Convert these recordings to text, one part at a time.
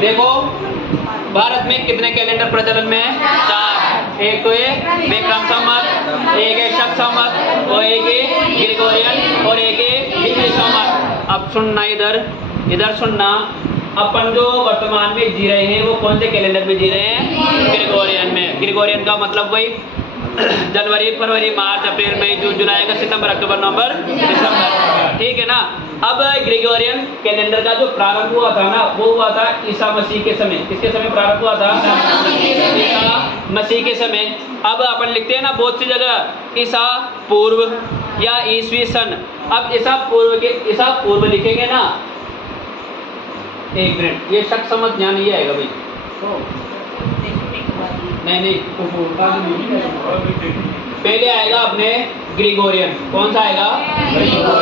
देखो भारत में कितने कैलेंडर प्रचलन में है? 4। एक तो ये विक्रम संवत, एक है शक संवत और एक है ग्रेगोरियन और एक है हिजरी संवत। अब सुनना, इधर सुनना। अपन जो वर्तमान में जी रहे हैं वो कौन से कैलेंडर में जी रहे हैं? ग्रेगोरियन में। ग्रेगोरियन का मतलब वही जनवरी, फरवरी, मार्च, अप्रैल, मई, जून, जुलाई, अगस्त, सितंबर, अक्टूबर, नवंबर, दिसंबर। ठीक है ना। अब ग्रेगोरियन कैलेंडर का जो प्रारंभ हुआ था ना, वो हुआ था ईसा मसीह के समय। किसके समय प्रारंभ हुआ था? ईसा मसीह के समय। अब अपन लिखते हैं ना बहुत सी जगह ईसा पूर्व या ईसवी सन। अब ईसा पूर्व लिखेंगे ना, एक मिनट, ये शक समझ यहाँ नहीं आएगा भाई। नहीं, पहले आएगा अपने ग्रेगोरियन। कौन सा आएगा?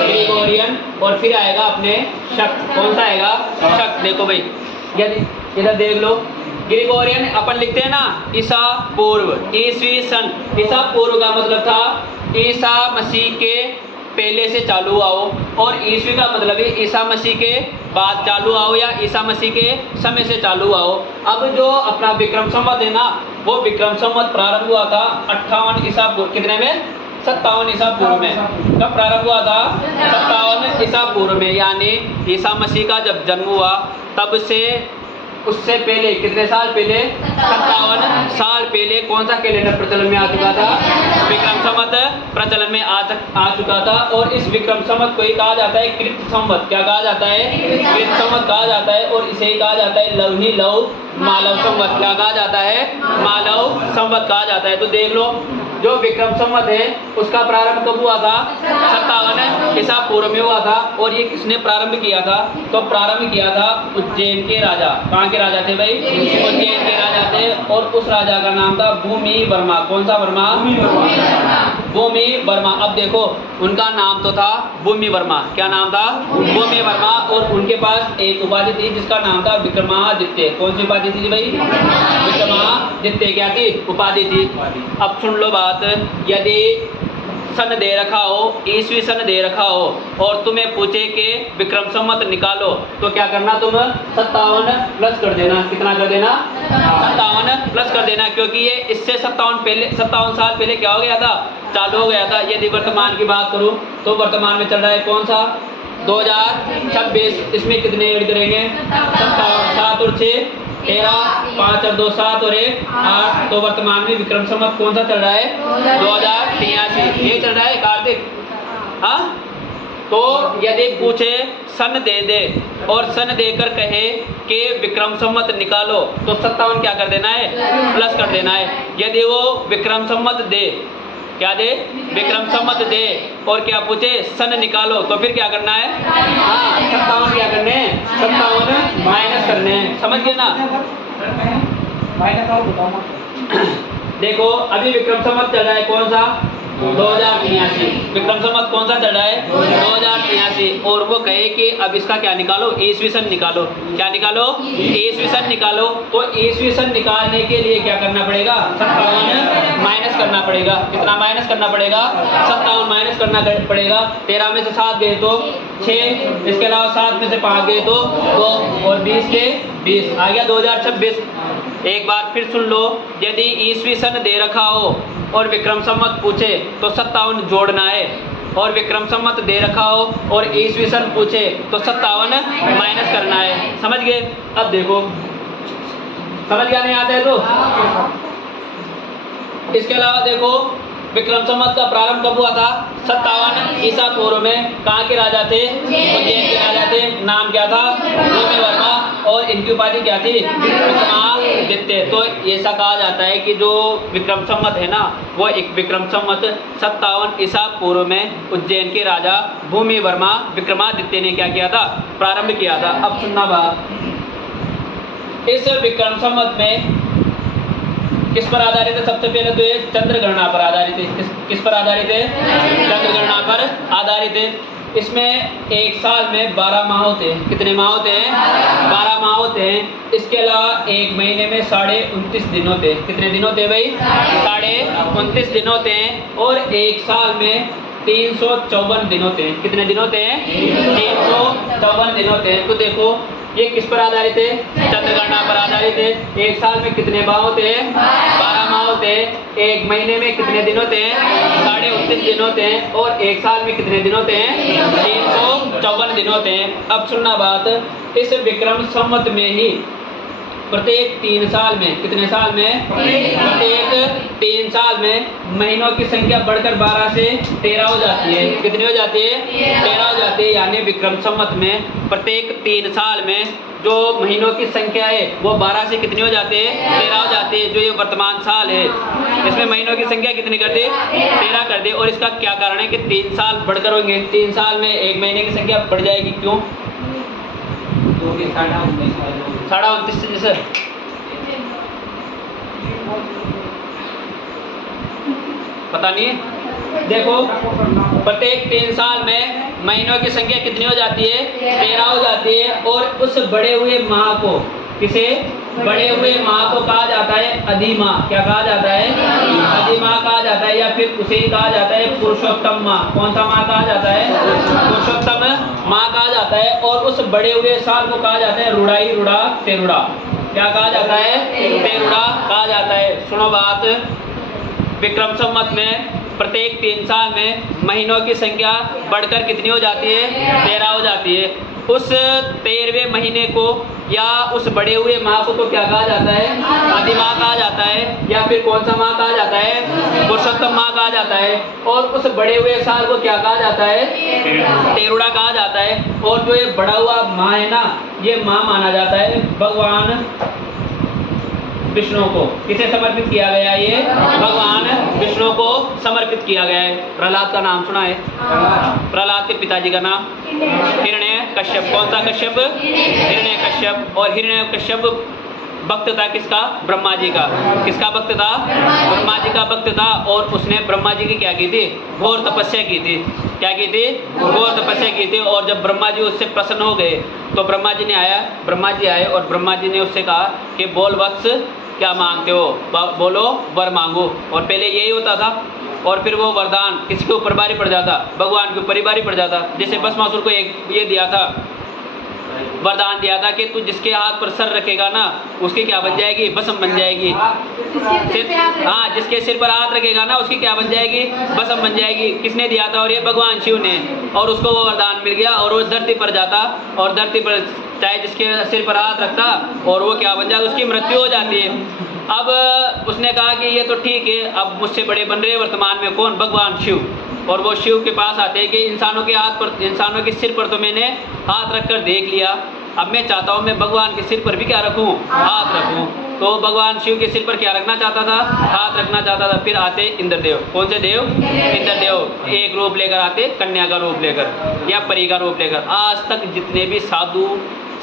ग्रेगोरियन। और फिर आएगा अपने शक। कौन सा आएगा? शक। देखो भाई, यदि इधर देख लो, ग्रेगोरियन अपन लिखते हैं ना ईसा पूर्व, ईसवी सन। ईसा पूर्व का मतलब था ईसा मसीह के पहले से चालू आओ, और ईसवी का मतलब है ईसा मसीह के बाद चालू आओ या ईसा मसीह के समय से चालू आओ। अब जो अपना विक्रम संवत है ना, वो विक्रम संवत प्रारंभ हुआ था 58 ईसा पूर्व। कितने में? 57 ईसा पूर्व में। कब प्रारंभ हुआ था? 57 ईसा पूर्व में। यानी ईसा मसीह का जब जन्म हुआ तब से उससे पहले कितने साल पहले? 57 साल पहले कौन सा कैलेंडर प्रचलन में आ चुका था? विक्रम संवत प्रचलन में आ चुका था। और इस विक्रम संवत को ही कहा जाता है कृत संवत। क्या कहा जाता है? कृत संवत कहा जाता है। और इसे ही कहा जाता है लवही लव मालव संवत। क्या कहा जाता है? मालव संवत कहा जाता है। तो देख लो, जो विक्रम संवत है उसका प्रारंभ कब हुआ था? 57 ईसा पूर्व में हुआ था। और ये किसने प्रारंभ किया था? तो प्रारंभ किया था उज्जैन के राजा। कहाँ के राजा थे भाई? उज्जैन के राजा थे। और उस राजा का नाम था भूमि वर्मा। कौन सा वर्मा? भूमि वर्मा। अब देखो, उनका नाम तो था भूमि वर्मा। क्या नाम था? भूमि वर्मा। और उनके पास एक उपाधि थी जिसका नाम था विक्रमादित्य। कौन सी उपाधि थी भाई? विक्रमादित्य। क्या थी? उपाधि थी। अब सुन लो बात, यदि सन दे रखा हो, ईसवी सन दे रखा हो, और तुम्हें पूछे कि विक्रम संवत निकालो, तो क्या करना? तुम 57 प्लस कर देना। कितना कर देना? 57 प्लस कर देना। क्योंकि ये इससे 57 साल पहले क्या हो गया था? चालू हो गया था। यदि वर्तमान की बात करूं तो वर्तमान में चल रहा है कौन सा? 2026। इसमें कितने ऐड करेंगे? 57। 7 और 6 13, 5 और 2 7 और 1 8। तो वर्तमान में विक्रम संवत कौन सा चल रहा है? 2083 ये चल रहा है कार्तिक। हाँ, तो यदि पूछे सन दे दे और सन देकर कहे कि विक्रम संवत निकालो, तो 57 क्या कर देना है? प्लस कर देना है। यदि वो विक्रम संवत दे, क्या दे? विक्रम संवत दे, और क्या पूछे? सन निकालो, तो फिर क्या करना है? हाँ, 57 क्या करने हैं? 57 माइनस करने हैं। समझ गए ना? देखो, अभी विक्रम संवत चल रहा है कौन सा? 2083। विक्रम संवत कौन सा चल रहा है? 2083। और वो कहे कि अब इसका क्या निकालो? ईसवी सन निकालो। क्या निकालो? ईसवी सन निकालो। तो ईसवी सन निकालने के लिए क्या करना पड़ेगा? 57 माइनस करना पड़ेगा। कितना माइनस करना पड़ेगा? 57 माइनस करना पड़ेगा। 13 में से 7 गए तो 6, इसके अलावा 7 में से 5 गए तो 2, और 20 के 20 आ गया 2026। एक बार फिर सुन लो, यदि ईसवी सन दे रखा हो और विक्रम संवत पूछे तो 57 जोड़ना है, और विक्रम संवत दे रखा हो और ईसवी सन पूछे तो 57 माइनस करना है। समझ गए? अब देखो, समझ गया नहीं आता है तो? इसके अलावा देखो, विक्रम संवत का प्रारंभ कब हुआ था? 57 ईसा पूर्व में। कहाँ के राजा थे? उज्जैन के राजा थे। नाम क्या था? भूमि वर्मा। और इनकी उपाधि क्या थी? विक्रमादित्य। तो ऐसा कहा जाता है कि जो विक्रम संवत है ना, वो एक विक्रम संवत 57 ईसा पूर्व में उज्जैन के राजा भूमि वर्मा विक्रमादित्य ने क्या किया था? प्रारंभ किया था। अब सुनना बात, इस विक्रम संवत में किस पर आधारित है? सबसे पहले तो ये चंद्र गणना पर आधारित है। किस पर आधारित है? चंद्र गणना पर आधारित है। इसमें एक साल में 12 माह होते हैं। कितने माह होते हैं? 12 माह होते हैं। इसके अलावा एक महीने में 29.5 दिन होते हैं। कितने दिन होते हैं भाई? 29.5 दिन होते हैं। और एक साल में 354 दिन होते हैं। कितने दिन होते हैं? 354 दिन होते हैं। तो देखो, ये किस पर आधारित है? चंद्रगणना पर आधारित है। एक साल में कितने माह होते हैं? 12 माह होते हैं। एक महीने में कितने दिन होते हैं? 29.5 दिन होते हैं। और एक साल में कितने दिन होते हैं? 354 दिन होते हैं। अब सुनना बात, इस विक्रम संवत में ही प्रत्येक 3 साल में, कितने साल में? प्रत्येक 3 साल में महीनों की संख्या बढ़कर 12 से 13 हो जाती है। कितनी हो जाती है? 13 हो जाती है। यानी विक्रम संवत में प्रत्येक 3 साल में जो महीनों की संख्या है वो 12 से कितनी हो जाती है? 13 हो जाती है। जो ये वर्तमान साल है इसमें महीनों की संख्या कितनी कर दी? 13 कर दी। और इसका क्या कारण है कि 3 साल बढ़कर होंगे? 3 साल में एक महीने की संख्या बढ़ जाएगी। क्यों? 29.5 सर पता नहीं है। देखो प्रत्येक 3 साल में महीनों की संख्या कितनी हो जाती है? 13 हो जाती है। और उस बढ़े हुए माह को, किसे? बढ़े हुए माह को कहा जाता है अधिमाह। क्या कहा जाता है? अधिमाह कहा जाता है। या फिर उसे ही कहा जाता है पुरुषोत्तम माह। कौन सा माह कहा जाता है? पुरुषोत्तम माह कहा जाता है। और उस बढ़े हुए साल को कहा जाता है रुड़ाई, रुड़ा, तेरुड़ा। क्या कहा जाता है? तेरुड़ा कहा जाता है। सुनो बात, विक्रम संवत में प्रत्येक 3 साल में महीनों की संख्या बढ़कर कितनी हो जाती है? 13 हो जाती है। उस 13वें महीने को या उस बढ़े हुए माह को तो क्या कहा जाता है? अधिमाह कहा जाता है। या फिर कौन सा माह कहा जाता है? पुरुषोत्तम माह कहा जाता है। और उस बढ़े हुए साल को क्या कहा जाता है? तेरुड़ा कहा जाता है। और जो ये बढ़ा हुआ माह है ना, ये माह माना जाता है भगवान विष्णु को। किसे समर्पित किया गया? ये भगवान विष्णु को समर्पित किया गया है। प्रहलाद का नाम सुना है? प्रहलाद के पिताजी का नाम हिरण्य कश्यप। कौन सा कश्यप? हिरण्य कश्यप। और हिरण्य कश्यप भक्त था किसका? ब्रह्मा जी का। किसका भक्त था? ब्रह्मा जी का भक्त था। और उसने ब्रह्मा जी की क्या की थी? घोर तपस्या की थी। क्या की थी? घोर तपस्या की थी। और जब ब्रह्मा जी उससे प्रसन्न हो गए तो ब्रह्मा जी आए और ब्रह्मा जी ने उससे कहा कि बोल वत्स, क्या मांगते हो? बोलो वर मांगो। और पहले यही होता था। और फिर वो वरदान किसी के ऊपर भारी पड़ जाता? भगवान के ऊपर ही भारी पड़ जाता। जैसे भस्मासुर को एक ये दिया था, वरदान दिया था कि तू जिसके हाथ पर सर रखेगा ना उसकी क्या बन जाएगी? भस्म बन जाएगी। हाँ, जिसके सिर पर हाथ रखेगा ना उसकी क्या बन जाएगी? भस्म बन जाएगी। किसने दिया था? और ये भगवान शिव ने। और उसको वो वरदान मिल गया और वो धरती पर जाता और धरती पर चाहे जिसके सिर पर हाथ रखता और वो क्या बन जाता? उसकी मृत्यु हो जाती है। अब उसने कहा कि ये तो ठीक है, अब मुझसे बड़े बन रहे वर्तमान में कौन? भगवान शिव। और वो शिव के पास आते हैं कि इंसानों के हाथ पर, इंसानों के सिर पर तो मैंने हाथ रखकर देख लिया, अब मैं चाहता हूँ मैं भगवान के सिर पर भी क्या रखूँ? हाथ रखूँ। तो भगवान शिव के सिर पर क्या रखना चाहता था? हाथ रखना चाहता था। फिर आते इंद्रदेव। कौन से देव? इंद्रदेव। एक रूप लेकर आते, कन्या का रूप लेकर या परी का रूप लेकर। आज तक जितने भी साधु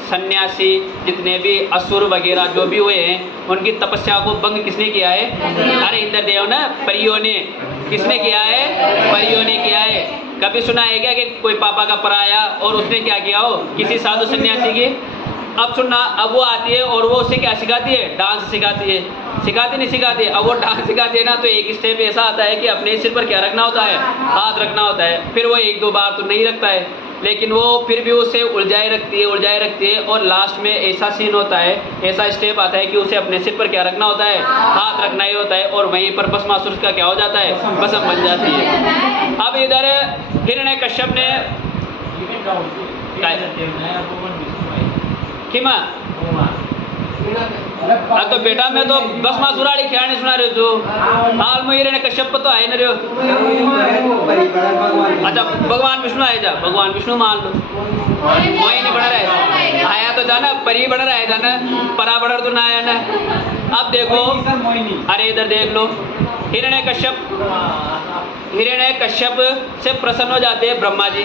सन्यासी, जितने भी असुर वगैरह जो भी हुए हैं, उनकी तपस्या को भंग किसने किया है? अरे इंद्रदेव ना, परियों ने। किसने किया है? परियों ने किया है। कभी सुना है क्या कि कोई पापा का पराया और उसने क्या किया हो किसी साधु सन्यासी की? अब सुनना, अब वो आती है और वो उसे क्या सिखाती है? डांस सिखाती है। सिखाती नहीं सिखाती? अब वो डांस सिखाती है ना, तो एक स्टेप ऐसा आता है कि अपने सिर पर क्या रखना होता है? हाथ रखना होता है। फिर वो 1-2 बार तो नहीं रखता है, लेकिन वो फिर भी उसे उलझाए रखती है और लास्ट में ऐसा सीन होता है, ऐसा स्टेप आता है कि उसे अपने सिर पर क्या रखना होता है? हाथ रखना ही होता है। और वहीं पर भस्मासुर का क्या हो जाता है? भस्म बन जाती है। अब इधर हिरण्यकश्यप ने किमा तो बेटा मैं तो भस्मासुराड़ी खिलाने सुना रहे हो हाल में हिरण्यकश्यप तो आए न रहे हो। अच्छा भगवान विष्णु आए जा, भगवान विष्णु मान लो, मोही नहीं बढ़ रहा है, आया तो जाना परी बढ़ रहा है जाना, परा बढ़ तो ना आया ना। अब देखो, अरे इधर देख लो, हिरण्यकश्यप से प्रसन्न हो जाते हैं ब्रह्मा जी।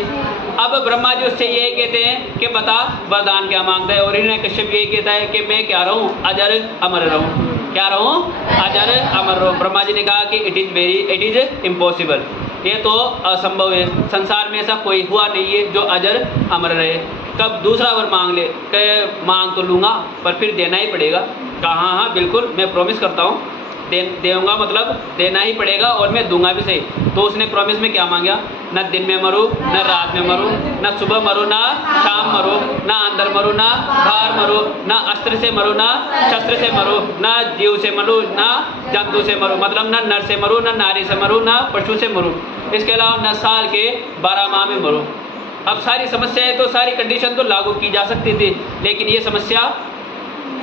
अब ब्रह्मा जी उससे यही कहते हैं कि बता वरदान क्या मांगता है, और हिरण्यकश्यप यही कहता है कि मैं क्या रहूं? अजर अमर रहूं। क्या रहूं? अजर अमर रहूं। ब्रह्मा जी ने कहा कि इट इज इम्पॉसिबल, ये तो असंभव है, संसार में ऐसा कोई हुआ नहीं है जो अजर अमर रहे। कब दूसरा वर मांग ले, कहे मांग तो लूँगा पर फिर देना ही पड़ेगा। कहा हाँ बिल्कुल मैं प्रॉमिस करता हूँ दूंगा मतलब देना ही पड़ेगा और मैं दूंगा भी सही। तो उसने प्रॉमिस में क्या मांगा, न दिन में मरूँ न रात में मरूँ, न सुबह मरूँ ना शाम मरूँ, ना अंदर मरूँ ना बाहर मरूँ, ना अस्त्र से मरूँ ना शस्त्र से मरूँ, ना जीव से मरूँ ना जंतु से मरूँ, मतलब ना नर से मरूँ ना नारी से मरूँ ना पशु से मरूँ, इसके अलावा न साल के 12 माह में मरूँ। अब सारी समस्याएं तो सारी कंडीशन तो लागू की जा सकती थी, लेकिन ये समस्या,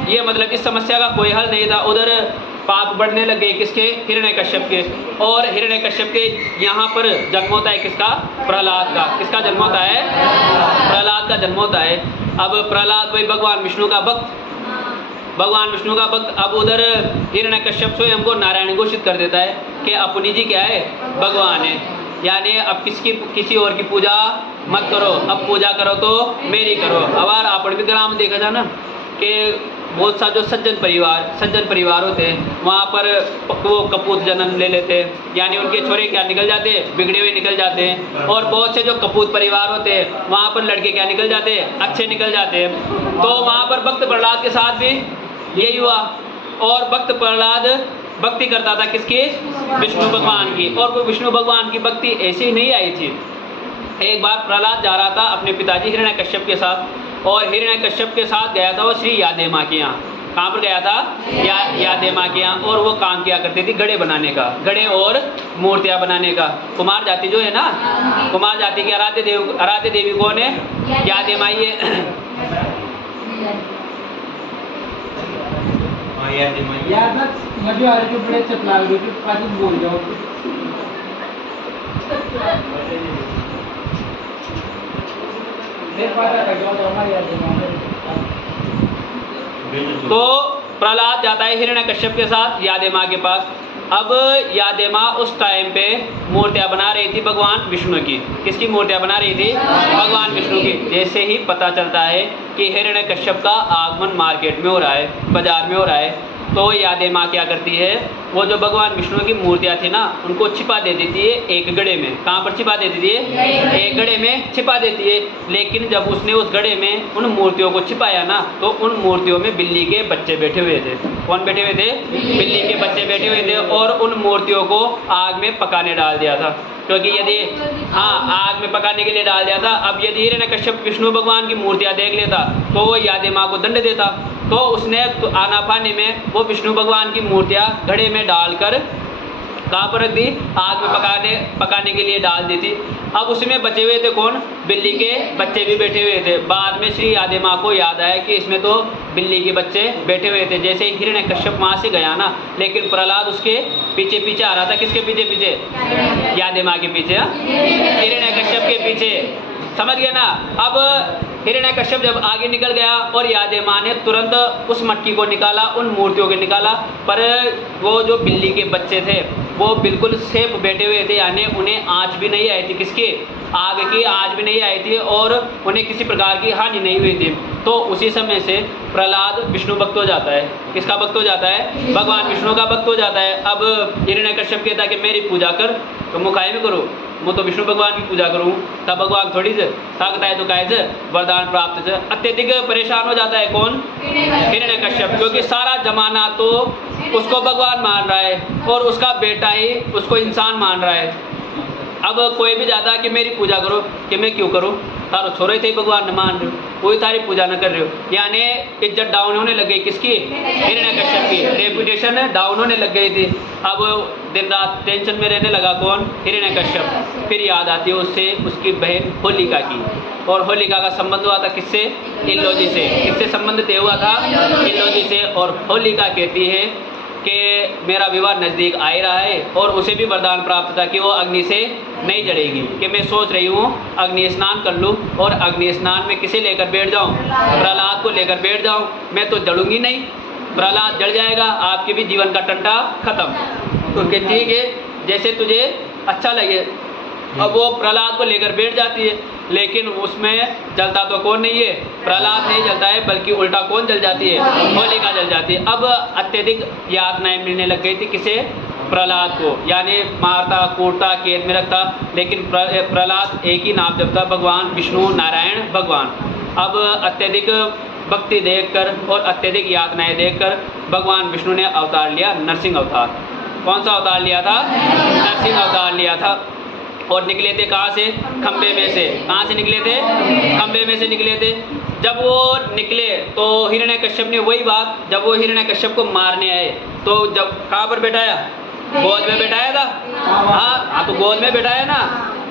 ये मतलब इस समस्या का कोई हल नहीं था। उधर पाप बढ़ने लगे किसके, हिरण्यकश्यप के, और हिरण्यकश्यप के यहाँ पर जन्म होता है किसका, प्रहलाद का। किसका जन्म होता है, प्रहलाद का जन्म होता है। अब प्रहलाद भाई भगवान विष्णु का भक्त, भगवान विष्णु का भक्त। अब उधर हिरण्यकश्यप स्वयं को नारायण घोषित कर देता है कि अपनी जी क्या है, भगवान है, यानी अब किसी और की पूजा मत करो, अब पूजा करो तो मेरी करो। अब आप भी ग्राम देखा था ना कि बहुत सा जो सज्जन परिवार होते हैं, वहाँ पर वो कपूत जन्म ले लेते हैं, यानी उनके छोरे क्या निकल जाते हैं, बिगड़े हुए निकल जाते हैं। और बहुत से जो कपूत परिवार होते हैं, वहाँ पर लड़के क्या निकल जाते हैं, अच्छे निकल जाते हैं। तो वहाँ पर भक्त प्रहलाद के साथ भी यही हुआ। और भक्त प्रहलाद भक्ति करता था किसकी, विष्णु भगवान की। और वो विष्णु भगवान की भक्ति ऐसे ही नहीं आई थी। एक बार प्रहलाद जा रहा था अपने पिताजी हिरण्यकश्यप के साथ, और हिरण्यकश्यप के साथ गया था वो श्री यादे माँ के यहाँ। कहाँ पर गया था, यादे माँ के यहाँ। और वो काम किया करती थी घड़े बनाने का, घड़े और मूर्तियाँ बनाने का। कुमार जाति जो है ना, कुमार जाति की आराध्य देवी कौन है, यादे माँ। तो प्रहलाद जाता है हिरण्यकश्यप के साथ यादे माँ के पास। अब यादे माँ उस टाइम पे मूर्तियाँ बना रही थी भगवान विष्णु की। किसकी मूर्तियाँ बना रही थी, भगवान विष्णु की। जैसे ही पता चलता है कि हिरण्यकश्यप का आगमन मार्केट में हो रहा है, बाजार में हो रहा है, तो यादे माँ क्या करती है, वो जो भगवान विष्णु की मूर्तियाँ थी ना, उनको छिपा दे देती है एक घड़े में। कहाँ पर छिपा देती थी, एक घड़े में छिपा देती है। लेकिन जब उसने उस घड़े में उन मूर्तियों को छिपाया ना, तो उन मूर्तियों में बिल्ली के बच्चे बैठे हुए थे। कौन बैठे हुए थे, बिल्ली के बच्चे बैठे हुए थे। और उन मूर्तियों को आग में पकाने डाल दिया था, क्योंकि यदि आग में पकाने के लिए डाल दिया था। अब यदि हिरण्यकश्यप विष्णु भगवान की मूर्तियाँ देख लेता तो वो यादे माँ को दंड देता। तो उसने आनापानी में वो विष्णु भगवान की मूर्तियाँ घड़े में डालकर कहाँ पर रख दी, आग में पकाने के लिए डाल दी थी। अब उसमें बचे हुए थे कौन, बिल्ली के बच्चे भी बैठे हुए थे। बाद में श्री यादे माँ को याद आया कि इसमें तो बिल्ली के बच्चे बैठे हुए थे। जैसे ही हिरण्यकश्यप वहाँ से गया ना, लेकिन प्रहलाद उसके पीछे पीछे आ रहा था। किसके पीछे पीछे, यादे माँ के पीछे, हिरण्यकश्यप के पीछे। समझ गया ना। अब हिरण्यकश्यप जब आगे निकल गया और यादे माँ ने तुरंत उस मटकी को निकाला, उन मूर्तियों को निकाला, पर वो जो बिल्ली के बच्चे थे वो बिल्कुल सेफ बैठे हुए थे, यानी उन्हें आँच भी नहीं आई थी। किसकी, आग की आँच भी नहीं आई थी, और उन्हें किसी प्रकार की हानि नहीं हुई थी। तो उसी समय से प्रहलाद विष्णु भक्त हो जाता है। किसका भक्त हो जाता है, भगवान विष्णु का भक्त हो जाता है। अब हिरण्यकश्यप कहता है कि मेरी पूजा कर, तो मैं काहे में करूँ, मैं तो विष्णु भगवान की पूजा करूँ। तब भगवान थोड़ी से ताकता है तो काहे से वरदान प्राप्त से। अत्यधिक परेशान हो जाता है कौन, हिरण्यकश्यप, क्योंकि सारा जमाना तो उसको भगवान मान रहा है और उसका बेटा ही उसको इंसान मान रहा है। अब कोई भी जाता है कि मेरी पूजा करो, कि मैं क्यों करूँ, तारो छोरे थे भगवान न मान रहे हो, कोई तारी पूजा न कर रहे हो। यानी इज्जत डाउन होने लग गई। किसकी, हिरण्यकश्यप की रेपुटेशन डाउन होने लग गई थी। अब दिन रात टेंशन में रहने लगा कौन, हिरण्यकश्यप। फिर याद आती है उससे उसकी बहन होलिका की, और होलिका का संबंध हुआ था किससे, इल्लोजी से। किससे संबंध तय हुआ था, इल्लोजी से। और होलिका कहती है कि मेरा विवाह नज़दीक आ ही रहा है, और उसे भी वरदान प्राप्त था कि वो अग्नि से नहीं जलेगी। कि मैं सोच रही हूँ अग्नि स्नान कर लूँ, और अग्नि स्नान में किसे लेकर बैठ जाऊँ, प्रहलाद को लेकर बैठ जाऊँ। मैं तो जलूँगी नहीं, प्रहलाद जल जाएगा, आपके भी जीवन का टंटा खत्म। तो कि ठीक है, जैसे तुझे अच्छा लगे। अब वो प्रहलाद को लेकर बैठ जाती है, लेकिन उसमें जलता तो कौन नहीं है, प्रहलाद नहीं जलता है, बल्कि उल्टा कौन जल जाती है, होलिका जल जाती है। अब अत्यधिक यातनाएं मिलने लग गई थी किसे, प्रहलाद को, यानी मारता कूटता कैद में रखता। लेकिन प्रहलाद एक ही नाम जपता, भगवान विष्णु नारायण भगवान। अब अत्यधिक भक्ति देखकर और अत्यधिक यातनाएं देखकर भगवान विष्णु ने अवतार लिया नरसिंह अवतार। कौन सा अवतार लिया था? नरसिंह अवतार लिया था। और निकले थे कहाँ से? खंबे में से। कहाँ से निकले थे? खंबे में से निकले थे। जब वो निकले तो हिरण्यकश्यप ने वही बात, जब वो हिरण्यकश्यप को मारने आए तो जब कहाँ पर बैठाया? गोद में बैठाया था। हाँ तो गोद में बैठाया ना,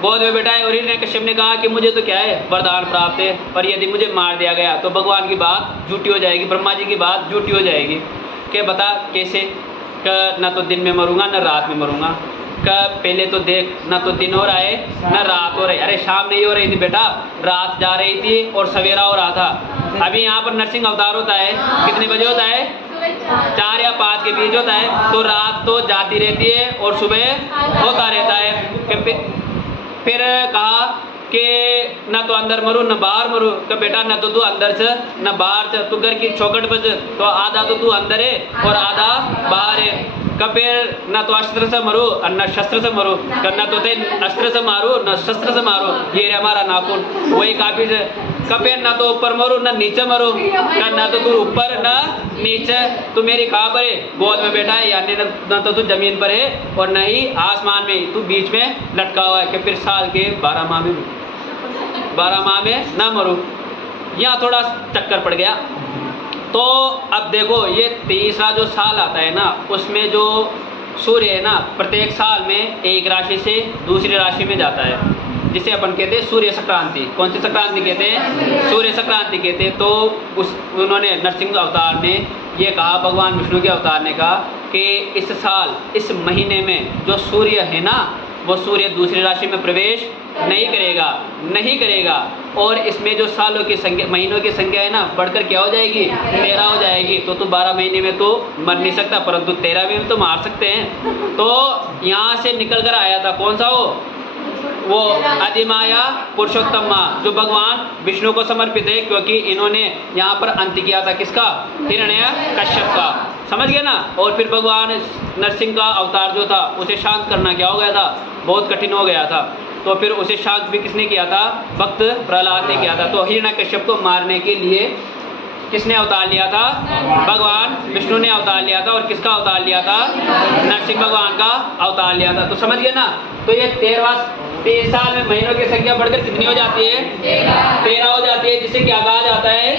गोद में बैठाया। और हिरण्यकश्यप ने कहा कि मुझे तो क्या है, वरदान प्राप्त है, पर यदि मुझे मार दिया गया तो भगवान की बात झूठी हो जाएगी, ब्रह्मा जी की बात झूठी हो जाएगी। क्या बता कैसे? न तो दिन में मरूंगा न रात में मरूंगा। पहले तो देख, न तो दिन हो रहा है न रात हो रही। अरे शाम नहीं हो रही थी बेटा, रात जा रही थी और सवेरा हो रहा था। अभी यहाँ पर नरसिंह अवतार होता है कितने बजे होता है? 4 या 5 के बीच होता है। तो रात तो जाती रहती है और सुबह होता रहता है। फिर कहा कि न तो अंदर मरूँ न बाहर मरूँ। तो बेटा न तो तू अंदर से न बाहर से, तू घर की चौखट बज, तो आधा तो तू अंदर है और आधा बाहर है। फिर न तो अस्त्र से मरो और न शस्त्र से मरो। न तो अस्त्र से मारो न शस्त्र से मारो, ये हमारा नाखून वही काफी से। फिर न तो ऊपर मरो न नीचे मरो। न तो तू ऊपर न नीचे, तू मेरी कहाँ पर है? गोद में बैठा है, यानी न तो तू जमीन पर है और न ही आसमान में, तू बीच में लटका हुआ है। कि फिर साल के 12 माह में 12 माह में ना मरो। यहाँ थोड़ा चक्कर पड़ गया। तो अब देखो ये तीसरा जो साल आता है ना, उसमें जो सूर्य है ना, प्रत्येक साल में एक राशि से दूसरी राशि में जाता है, जिसे अपन कहते हैं सूर्य संक्रांति। कौन सी संक्रांति कहते हैं? सूर्य संक्रांति कहते हैं। तो उन्होंने नरसिंह अवतार ने ये कहा, भगवान विष्णु के अवतार ने कहा कि इस साल इस महीने में जो सूर्य है ना, वो सूर्य दूसरी राशि में प्रवेश नहीं करेगा। और इसमें जो सालों की संख्या, महीनों की संख्या है ना, बढ़कर क्या हो जाएगी? 13 हो जाएगी। तो 12 महीने में तो मर नहीं सकता, परंतु 13 में तो मार सकते हैं। तो यहाँ से निकल कर आया था कौन सा? वो अधिमाया पुरुषोत्तम माह, जो भगवान विष्णु को समर्पित है, क्योंकि इन्होंने यहाँ पर अंत किया था किसका? हिरण्यकश्यप का। समझ गए ना? और फिर भगवान नरसिंह का अवतार जो था उसे शांत करना क्या हो गया था? बहुत कठिन हो गया था। तो फिर उसे शांत भी किसने किया था? भक्त प्रहलाद ने किया था। तो हिरण्यकश्यप को मारने के लिए किसने अवतार लिया था? भगवान विष्णु ने अवतार लिया था। और किसका अवतार लिया था? नरसिंह भगवान का अवतार लिया था। तो समझ गए ना? तो ये 13 साल में महीनों की संख्या बढ़कर कितनी हो जाती है? 13 हो जाती है, जिसे क्या कहा जाता है?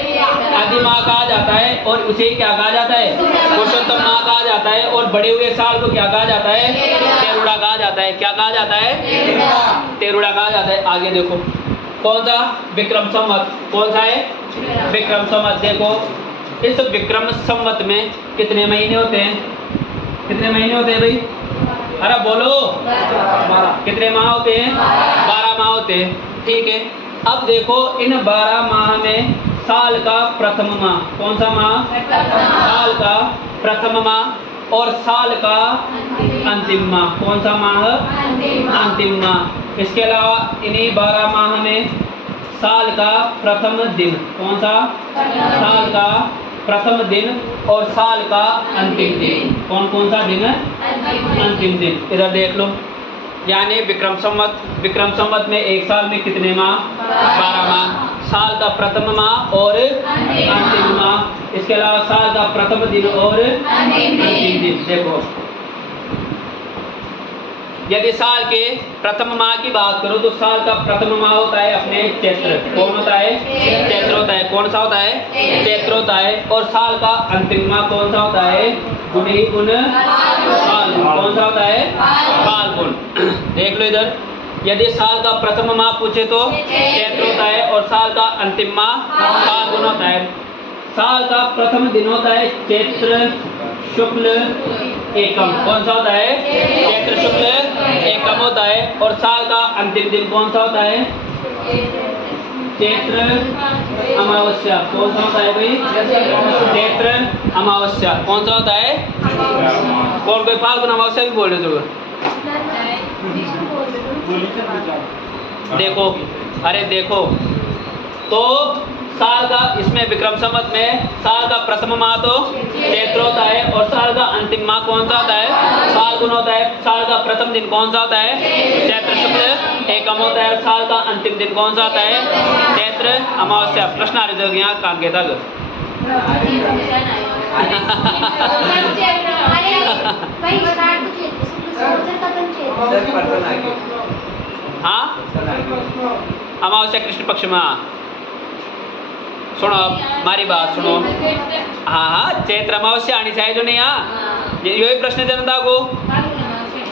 अधिमाह कहा जाता है। और उसे क्या कहा जाता है? पुरुषोत्तम माह कहा जाता है। और बड़े हुए साल को क्या कहा जाता है? तेरुड़ा कहा जाता है। क्या कहा जाता है? तेरुड़ा कहा जाता है। आगे देखो कौन सा? विक्रम संवत। कौन सा है? विक्रम संवत। देखो इस विक्रम संवत में कितने महीने होते हैं? कितने महीने होते हैं भाई? अरे बोलो, कितने माह होते हैं? 12 माह होते हैं। ठीक है। अब देखो इन 12 माह में साल का प्रथम माह कौन सा माह? साल का प्रथम माह। और साल का अंतिम माह कौन सा माह? अंतिम माह। इसके अलावा इन्हीं 12 माह में साल का प्रथम दिन कौन सा? साल का प्रथम दिन। और साल का अंतिम दिन कौन सा दिन है? अंतिम दिन। इधर देख लो, यानी विक्रम संवत में एक साल में कितने माह? 12 माह। साल का प्रथम माह और अंतिम माह। इसके अलावा साल का प्रथम दिन और अंतिम दिन। देखो यदि साल के प्रथम माह की बात करो तो साल का प्रथम माह होता है अपने चैत्र। कौन होता है? चैत्र होता है। कौन सा होता है? चैत्र होता है। और साल का अंतिम माह कौन सा होता है? गुण फाल्गुन। कौन सा होता है? फाल्गुन। देख लो इधर, यदि साल का प्रथम माह पूछे तो चैत्र होता है और साल का अंतिम माह फाल्गुन होता है। साल का प्रथम दिन होता है चैत्र शुक्ल एकम। कौन सा होता है? चैत्र शुक्ल एकम होता है। और साल का अंतिम दिन कौन सा होता है? चैत्र अमावस्या। कौन सा होता है भाई? चैत्र अमावस्या। कौन सा होता है? कौन कोई फाल्गुन अमावस्या भी बोल रहे थे? देखो, अरे देखो, तो साल का इसमें विक्रम संवत में साल का प्रथम माह तो चैत्र होता है और साल का अंतिम माह कौन सा होता है? फाल्गुन होता है। साल का प्रथम दिन कौन सा होता है? चैत्र शुक्ल एकम होता है। साल का अंतिम दिन कौन सा होता है? चैत्र अमावस्या। प्रश्न आ रहे थे यहाँ कान के तक। हाँ अमावस्या कृष्ण पक्ष में। सुनो हमारी बात सुनो। हाँ हाँ चैत्र अमावस्या आनी चाहिए जो नहीं। हाँ यही प्रश्न जनता को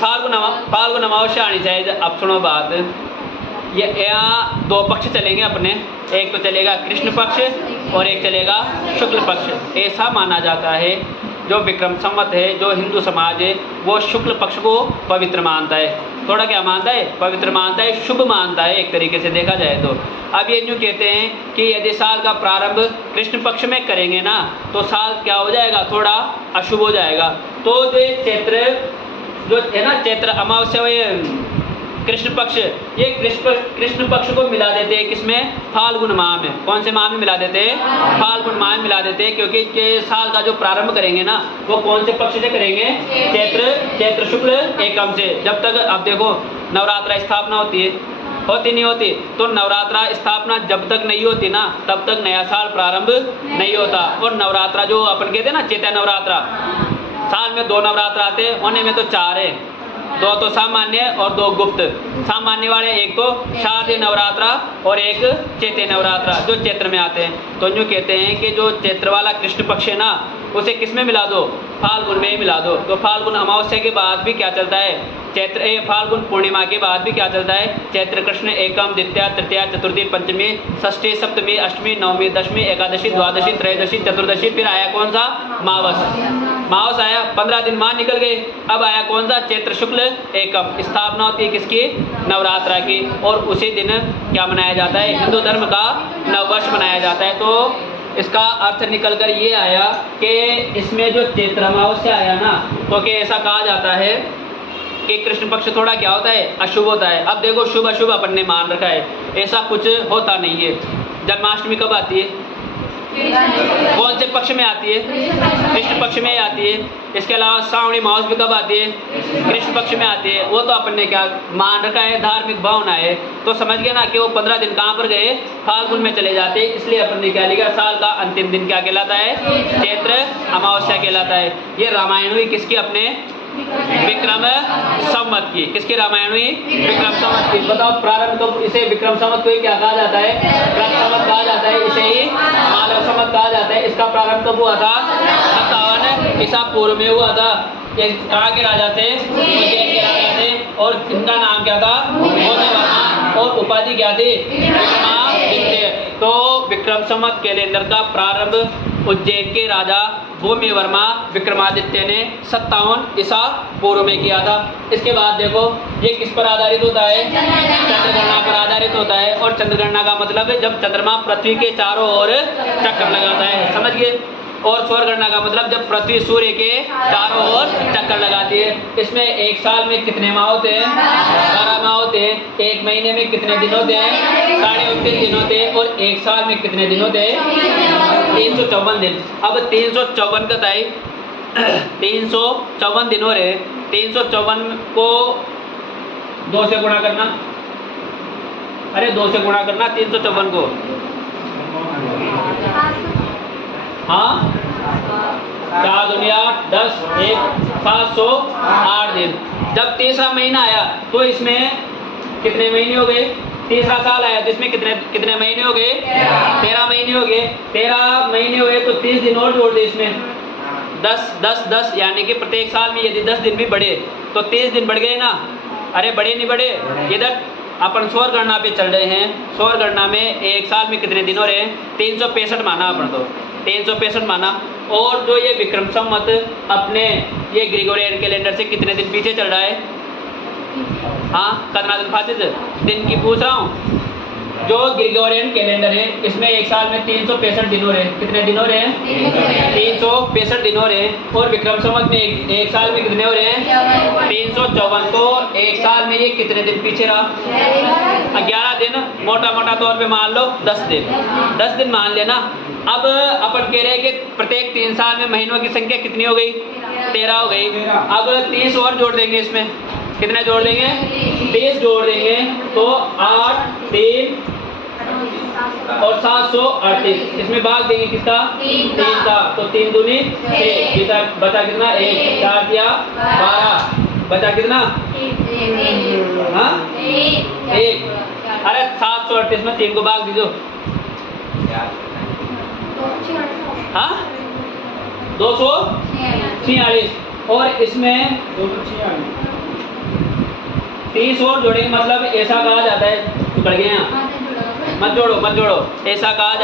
फाल्गुन अमावस्या आनी चाहिए। अब सुनो बात, ये यहाँ दो पक्ष चलेंगे अपने, एक तो चलेगा कृष्ण पक्ष और एक चलेगा शुक्ल पक्ष। ऐसा माना जाता है जो विक्रम संवत है, जो हिंदू समाज है वो शुक्ल पक्ष को पवित्र मानता है। थोड़ा क्या मानता है? पवित्र मानता है, शुभ मानता है एक तरीके से देखा जाए तो। अब ये यूँ कहते हैं कि यदि साल का प्रारंभ कृष्ण पक्ष में करेंगे ना तो साल क्या हो जाएगा? थोड़ा अशुभ हो जाएगा। तो जो चैत्र जो है ना, चैत्र अमावस्या कृष्ण पक्ष, ये कृष्ण पक्ष को मिला देते हैं किसमें? फाल्गुन माह में। कौन से माह में मिला देते हैं? फाल्गुन माह में मिला देते हैं, क्योंकि ये साल का जो प्रारंभ करेंगे ना वो कौन से पक्ष से करेंगे? चैत्र शुक्ल एकम से। जब तक अब देखो नवरात्रा स्थापना होती है, होती नहीं होती? तो नवरात्रा स्थापना जब तक नहीं होती ना तब तक नया साल प्रारंभ नहीं होता। और नवरात्रा जो अपन कहते हैं ना चैत्र नवरात्रा, साल में 2 नवरात्रा आते हैं, होने में तो 4 है, 2 तो सामान्य और 2 गुप्त। सामान्य वाले एक तो शारदीय नवरात्रा और एक चैत्र नवरात्रा जो चैत्र में आते हैं। तो जो कहते हैं कि जो चैत्र वाला कृष्ण पक्ष है ना उसे किस में मिला दो? फाल्गुन में ही मिला दो। तो फाल्गुन अमावस्या के बाद भी क्या चलता है? फाल्गुन पूर्णिमा के बाद भी क्या चलता है? चैत्र कृष्ण एकम, द्वितीया, तृतीया, चतुर्थी, पंचमी, षष्ठी, सप्तमी, अष्टमी, नवमी, दशमी, एकादशी, द्वादशी, त्रयोदशी, चतुर्दशी, फिर आया कौन सा? मावस आया। 15 दिन माह निकल गए। अब आया कौन सा? चैत्र शुक्ल एकम। स्थापना होती है किसकी? नवरात्रा की। और उसी दिन क्या मनाया जाता है? हिंदू धर्म का नववर्ष मनाया जाता है। तो इसका अर्थ निकल कर ये आया कि इसमें जो चैत्र अमावस्या आया ना तो कि ऐसा कहा जाता है कि कृष्ण पक्ष थोड़ा क्या होता है? अशुभ होता है। अब देखो शुभ अशुभ अपन ने मान रखा है, ऐसा कुछ होता नहीं है। जन्माष्टमी कब आती है? कौन से पक्ष में आती है? कृष्ण पक्ष में आती है। इसके अलावा श्रावणी मास भी कब आती है? कृष्ण पक्ष में आती है। वो तो अपन ने क्या मान रखा है? धार्मिक भावना है। तो समझ गए ना कि वो 15 दिन कहाँ पर गए? फाल्गुन में चले जाते। इसलिए अपन ने क्या लिखा? साल का अंतिम दिन क्या कहलाता है? चैत्र अमावस्या कहलाता है। ये रामायण हुई किसकी? अपने विक्रम संवत की। किसकी रामायण हुई? विक्रम संवत की। बताओ प्रारंभ तो इसे विक्रम संवत को ही क्या कहा जाता है? विक्रम संवत कहा जाता है। इसे ही मालव संवत कहा जाता है। इसका प्रारंभ कब हुआ था? 57 ईसा पूर्व में हुआ था। ये कहाँ के राजा थे? उज्जैन के राजा थे। और इनका नाम क्या था? भोजवर्मा। और उपाधि क्या थी? विक्रमादित्य। तो विक्रम संवत कैलेंडर का प्रारंभ उज्जैन के राजा भूमि वर्मा विक्रमादित्य ने 57 ईसा पूर्व में किया था। इसके बाद देखो ये किस पर आधारित होता है? चंद्रगणना पर आधारित होता है। और चंद्रगणना का मतलब है जब चंद्रमा पृथ्वी के चारों ओर चक्कर लगाता है, समझ गए? और सौर गणना का मतलब जब पृथ्वी सूर्य के चारों ओर चक्कर लगाती है। इसमें एक साल में कितने माह होते हैं? 12 माह होते हैं। एक महीने में कितने दिन होते हैं? 29 दिन होते हैं। और एक साल में कितने दिन होते हैं? 354 दिन। अब 354 कताई 354 दिन हो रहे। 354 को 2 से गुणा करना। अरे 2 से गुणा करना 354 को। हाँ 4 दुनिया 10 1 708 दिन। जब तीसरा महीना आया तो इसमें कितने महीने हो गए? तीसरा साल आया तो इसमें कितने महीने हो गए? 13 महीने हो गए। 13 महीने हुए तो 30 दिन और जोड़ दे इसमें। 10 10 10 यानी कि प्रत्येक साल में यदि 10 दिन भी बढ़े तो 30 दिन बढ़ गए ना? अरे बढ़े नहीं बढ़े? इधर अपन सौर गणना पे चल रहे हैं। सौर गणना में एक साल में कितने दिन हो रहे हैं? 365 माना अपन तो 365 माना। और जो ये विक्रम संवत अपने ये ग्रेगोरियन कैलेंडर से कितने दिन पीछे चल रहा है? हाँ कितना दिन फासिल दिन की पूछ रहा हूँ। जो ग्रेगोरियन कैलेंडर है इसमें एक साल में 365 दिन हो रहे हैं। कितने दिन हो रहे हैं? 365 दिन हो रहे हैं। और विक्रम संवत में एक साल में कितने हो रहे हैं? 354। तो एक साल में ये कितने दिन पीछे रहा? 11 दिन। मोटा मोटा तौर पे मान लो 10 दिन। 10 दिन मान लेना। अब अपन कह रहे हैं कि प्रत्येक 3 साल में महीनों की संख्या कितनी हो गई? 13 हो गई। अब 30 और जोड़ देंगे इसमें। कितने जोड़ देंगे? 30 जोड़ देंगे तो 8 3 और 738। इसमें भाग देंगे किसका? 3 का। तो 3 दूनी 6, बचा कितना? 1। 4 दिया 12, बचा कितना? हाँ 1। अरे 738 में 3 को भाग दीजो। हाँ 246। और इसमें 30 और जोड़ेंगे, मतलब ऐसा कहा जाता है, बढ़ गए यहाँ, मत जोड़ो। ऐसा कहा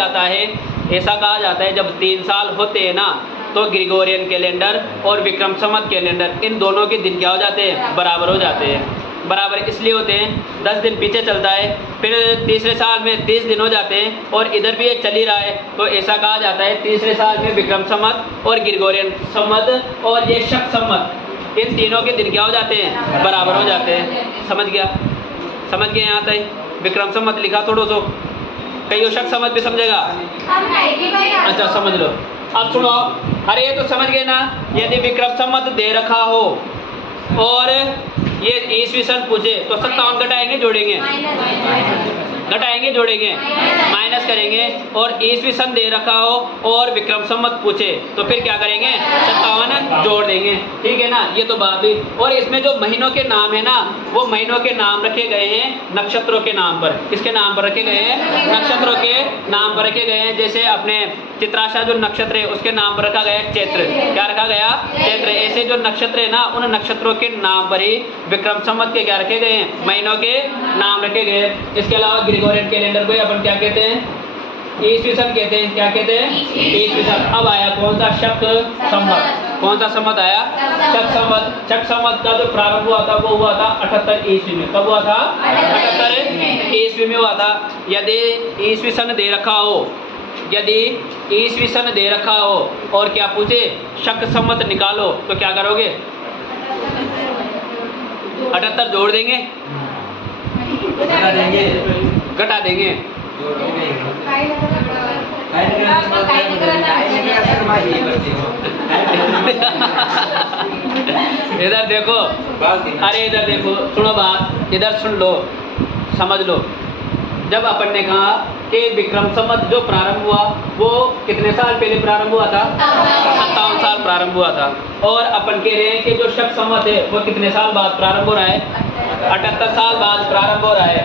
जाता है जब 3 साल होते हैं ना, तो ग्रिगोरियन कैलेंडर और विक्रम संवत कैलेंडर, इन दोनों के दिन क्या हो जाते हैं? बराबर हो जाते हैं। बराबर इसलिए होते हैं 10 दिन पीछे चलता है, फिर तीसरे साल में 30 दिन हो जाते हैं, और इधर भी ये चल ही रहा है, तो ऐसा कहा जाता है तीसरे साल में विक्रम संवत और ग्रिगोरियन संवत और ये शक संवत, इन तीनों के दिन क्या हो जाते हैं? बराबर हो जाते हैं। समझ गया यहाँ तक? विक्रम संवत लिखा थोड़ो सो, कहीं शक संवत भी समझेगा? अच्छा समझ लो। अब सुनो, अरे ये तो समझ गए ना, यदि विक्रम संवत दे रखा हो और ये ईस्वी सन पूछे तो 57 घटाएंगे जोड़ेंगे? जोड़ेंगे, माइनस करेंगे। और ईस्वी सन दे रखा हो और विक्रम संवत पूछे तो फिर क्या करेंगे? 57 जोड़ देंगे। ठीक है ना? ये तो बात हुई। और इसमें जो महीनों के नाम है ना, वो महीनों के नाम रखे गए हैं नक्षत्रों के नाम पर। किसके नाम पर रखे गए हैं? नक्षत्रों के नाम पर रखे गए हैं। जैसे अपने चित्राशा जो नक्षत्र है उसके नाम पर रखा गया चैत्र। क्या रखा गया? चैत्र। ऐसे जो नक्षत्र है ना, उन नक्षत्रों के नाम पर ही विक्रम संवत के क्या रखे गए हैं? महीनों के नाम रखे गए हैं। इसके अलावा ग्रिगोरियन कैलेंडर को अपन क्या कहते हैं? ईस्वी सन कहते हैं। क्या कहते हैं? ईस्वी सन। अब आया कौन सा? शक संवत। कौन सा संवत आया? शक संवत। शक संवत का जो प्रारंभ हुआ था वो हुआ था 78 ईस्वी में। कब हुआ था? 78 ईस्वी में हुआ था। यदि ईस्वी सन दे रखा हो, और क्या पूछे? शक संवत निकालो, तो क्या करोगे? 78 जोड़ देंगे, घटा देंगे। इधर देखो, अरे इधर देखो, सुनो बात, इधर सुन लो, समझ लो। जब अपन ने कहा कि विक्रम संवत जो प्रारंभ हुआ वो कितने साल पहले प्रारंभ हुआ था? 57 साल प्रारंभ हुआ था। और अपन कह रहे हैं कि जो शक संवत है वो कितने साल बाद प्रारंभ हो रहा है? 78 साल बाद प्रारंभ हो रहा है।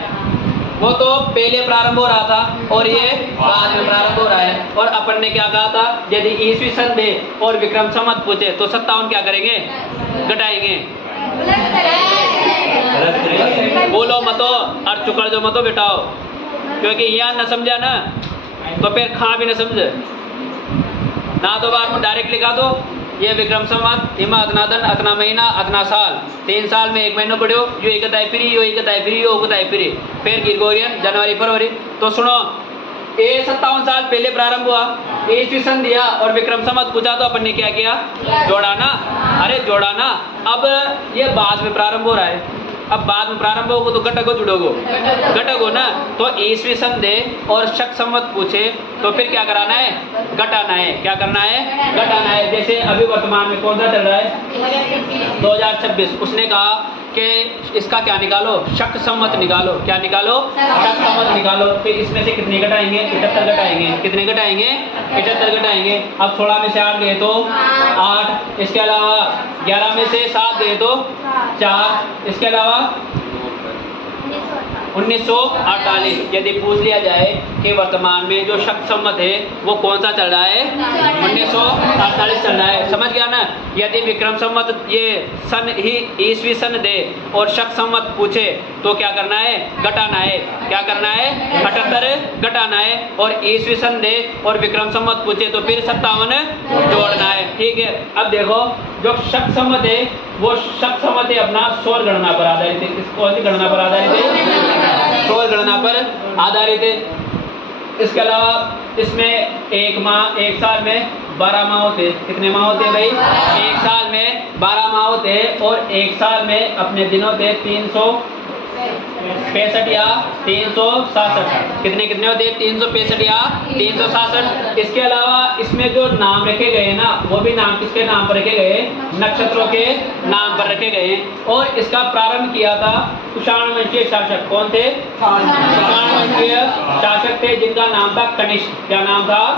वो तो पहले प्रारंभ हो रहा था और ये बाद में प्रारंभ हो रहा है। और अपन ने क्या कहा था? यदि ईस्वी सन दे और विक्रम संवत पूछे तो 57 क्या करेंगे? घटाएंगे। बोलो मतो और चुकड़ जो मतो बिठाओ, क्योंकि यहाँ न समझा ना तो फिर खा भी न समझे ना, तो बार में डायरेक्ट लिखा दो ये विक्रम संवत, इमा अतना दिन, अतना महीना, अतना साल, 3 साल में 1 महीना पढ़ो, यो एक ताई फ्री, यो एक ताई फ्री, यो एक ताई फ्री, फिर ग्रिगोरियन जनवरी फरवरी। तो सुनो, ये 57 साल पहले प्रारंभ हुआ, ईस्वी सन दिया और विक्रम संवत पूछा, तो अपन ने क्या किया? जोड़ा ना। अरे जोड़ा ना। अब ये बाद में प्रारंभ हो रहा है, अब बाद में प्रारंभ होगा तो घटक जुड़ोगो ना। तो ईस्वी सन दे और शक संवत पूछे तो फिर क्या कराना है? घटाना है। क्या करना है? घटाना है। जैसे अभी वर्तमान में कौन सा चल रहा है? 2026। उसने कहा कि इसका क्या निकालो? शक संवत निकालो। क्या निकालो? शक संवत निकालो। फिर इसमें से कितने घटाएंगे? 78 घटाएंगे। कितने घटाएंगे? 78 घटाएंगे। अब 16 में से 8 गए तो 8, इसके अलावा 11 में से 7 गए तो 4, इसके अलावा 1948। यदि पूछ लिया जाए कि वर्तमान में जो शक संवत है वो कौन सा चल रहा है? 1948 चल रहा है। समझ गया ना? यदि विक्रम संवत ये सन ही ईस्वी सन दे और शक संवत पूछे तो क्या करना है? घटाना है। क्या करना है? 78 घटाना है। और ईस्वी सन दे और विक्रम संवत पूछे तो फिर 57 जोड़ना है। ठीक है। अब देखो, जो शक संवत है वो शक संवत है अपना सौर गणना पर आधारित है। कौन सी गणना पर आधारित है? सौर गणना पर आधारित है। इसके अलावा इसमें एक साल में 12 माह होते। कितने माह होते भाई? एक साल में 12 माह होते और एक साल में अपने दिन होते 365 या 367, कितने कितने होते हैं? 365 या 367। इसके अलावा इसमें जो नाम रखे गए ना, वो भी नाम किसके नाम पर रखे गए? नक्षत्रों के नाम पर रखे गए। और इसका प्रारंभ किया था कुषाण वंशीय शासक। कौन थे? कुषाण वंशीय शासक थे, जिनका नाम था कनिष्क। क्या नाम था?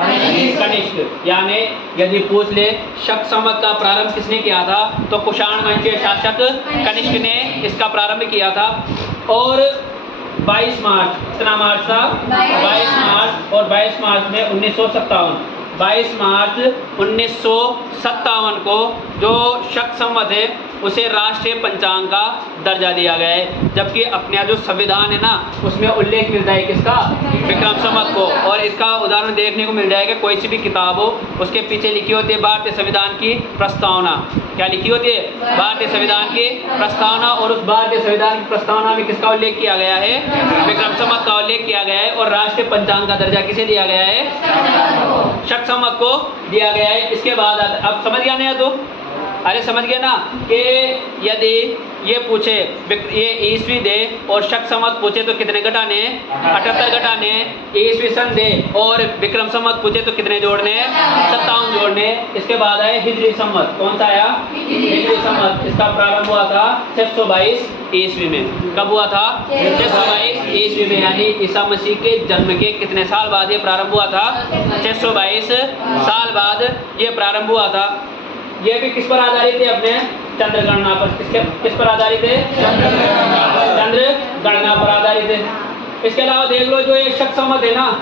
कनिष्क। यानी यदि पूछ ले शक संवत का प्रारंभ किसने किया था, तो कुषाण वंशीय शासक कनिष्क ने इसका प्रारंभ किया था। और 22 मार्च, कितना मार्च था? 22 मार्च। और 22 मार्च में 22 मार्च 1957 को जो शक संवत है उसे राष्ट्रीय पंचांग का दर्जा दिया गया है। जबकि अपना जो संविधान है ना, उसमें उल्लेख मिलता है किसका? विक्रम संवत को। और इसका उदाहरण देखने को मिल जाएगा, कोई सी भी किताब हो उसके पीछे लिखी होती है भारतीय संविधान की प्रस्तावना। क्या लिखी होती है? भारतीय संविधान की प्रस्तावना। और उस भारतीय संविधान की प्रस्तावना में किसका उल्लेख किया गया है? विक्रम संवत का उल्लेख किया गया है। और राष्ट्रीय पंचांग का दर्जा किसे दिया गया है? शक संवत को दिया गया है। इसके बाद अब समझ गया नहीं? तो अरे समझ गए ना कि यदि ये पूछे ये ईस्वी दे और शक संवत पूछे तो कितने घटाने? 78 घटाने। ईस्वी सन दे और विक्रम संवत पूछे तो कितने जोड़ने? 57 जोड़ने। इसके बाद आए हिजरी संवत। कौन सा आया? हिजरी संवत। इसका प्रारंभ हुआ था 622 ईस्वी में। कब हुआ था? 622 ईस्वी में। यानी ईसा मसीह के जन्म के कितने साल बाद ये प्रारंभ हुआ था? 622 साल बाद ये प्रारंभ हुआ था। ये भी किस पर आधारित है? अपने चंद्र गणना पर। किस पर आधारित है? चंद्र गणना पर आधारित है। इसके अलावा देख लो, जो एक शक संवत है ना,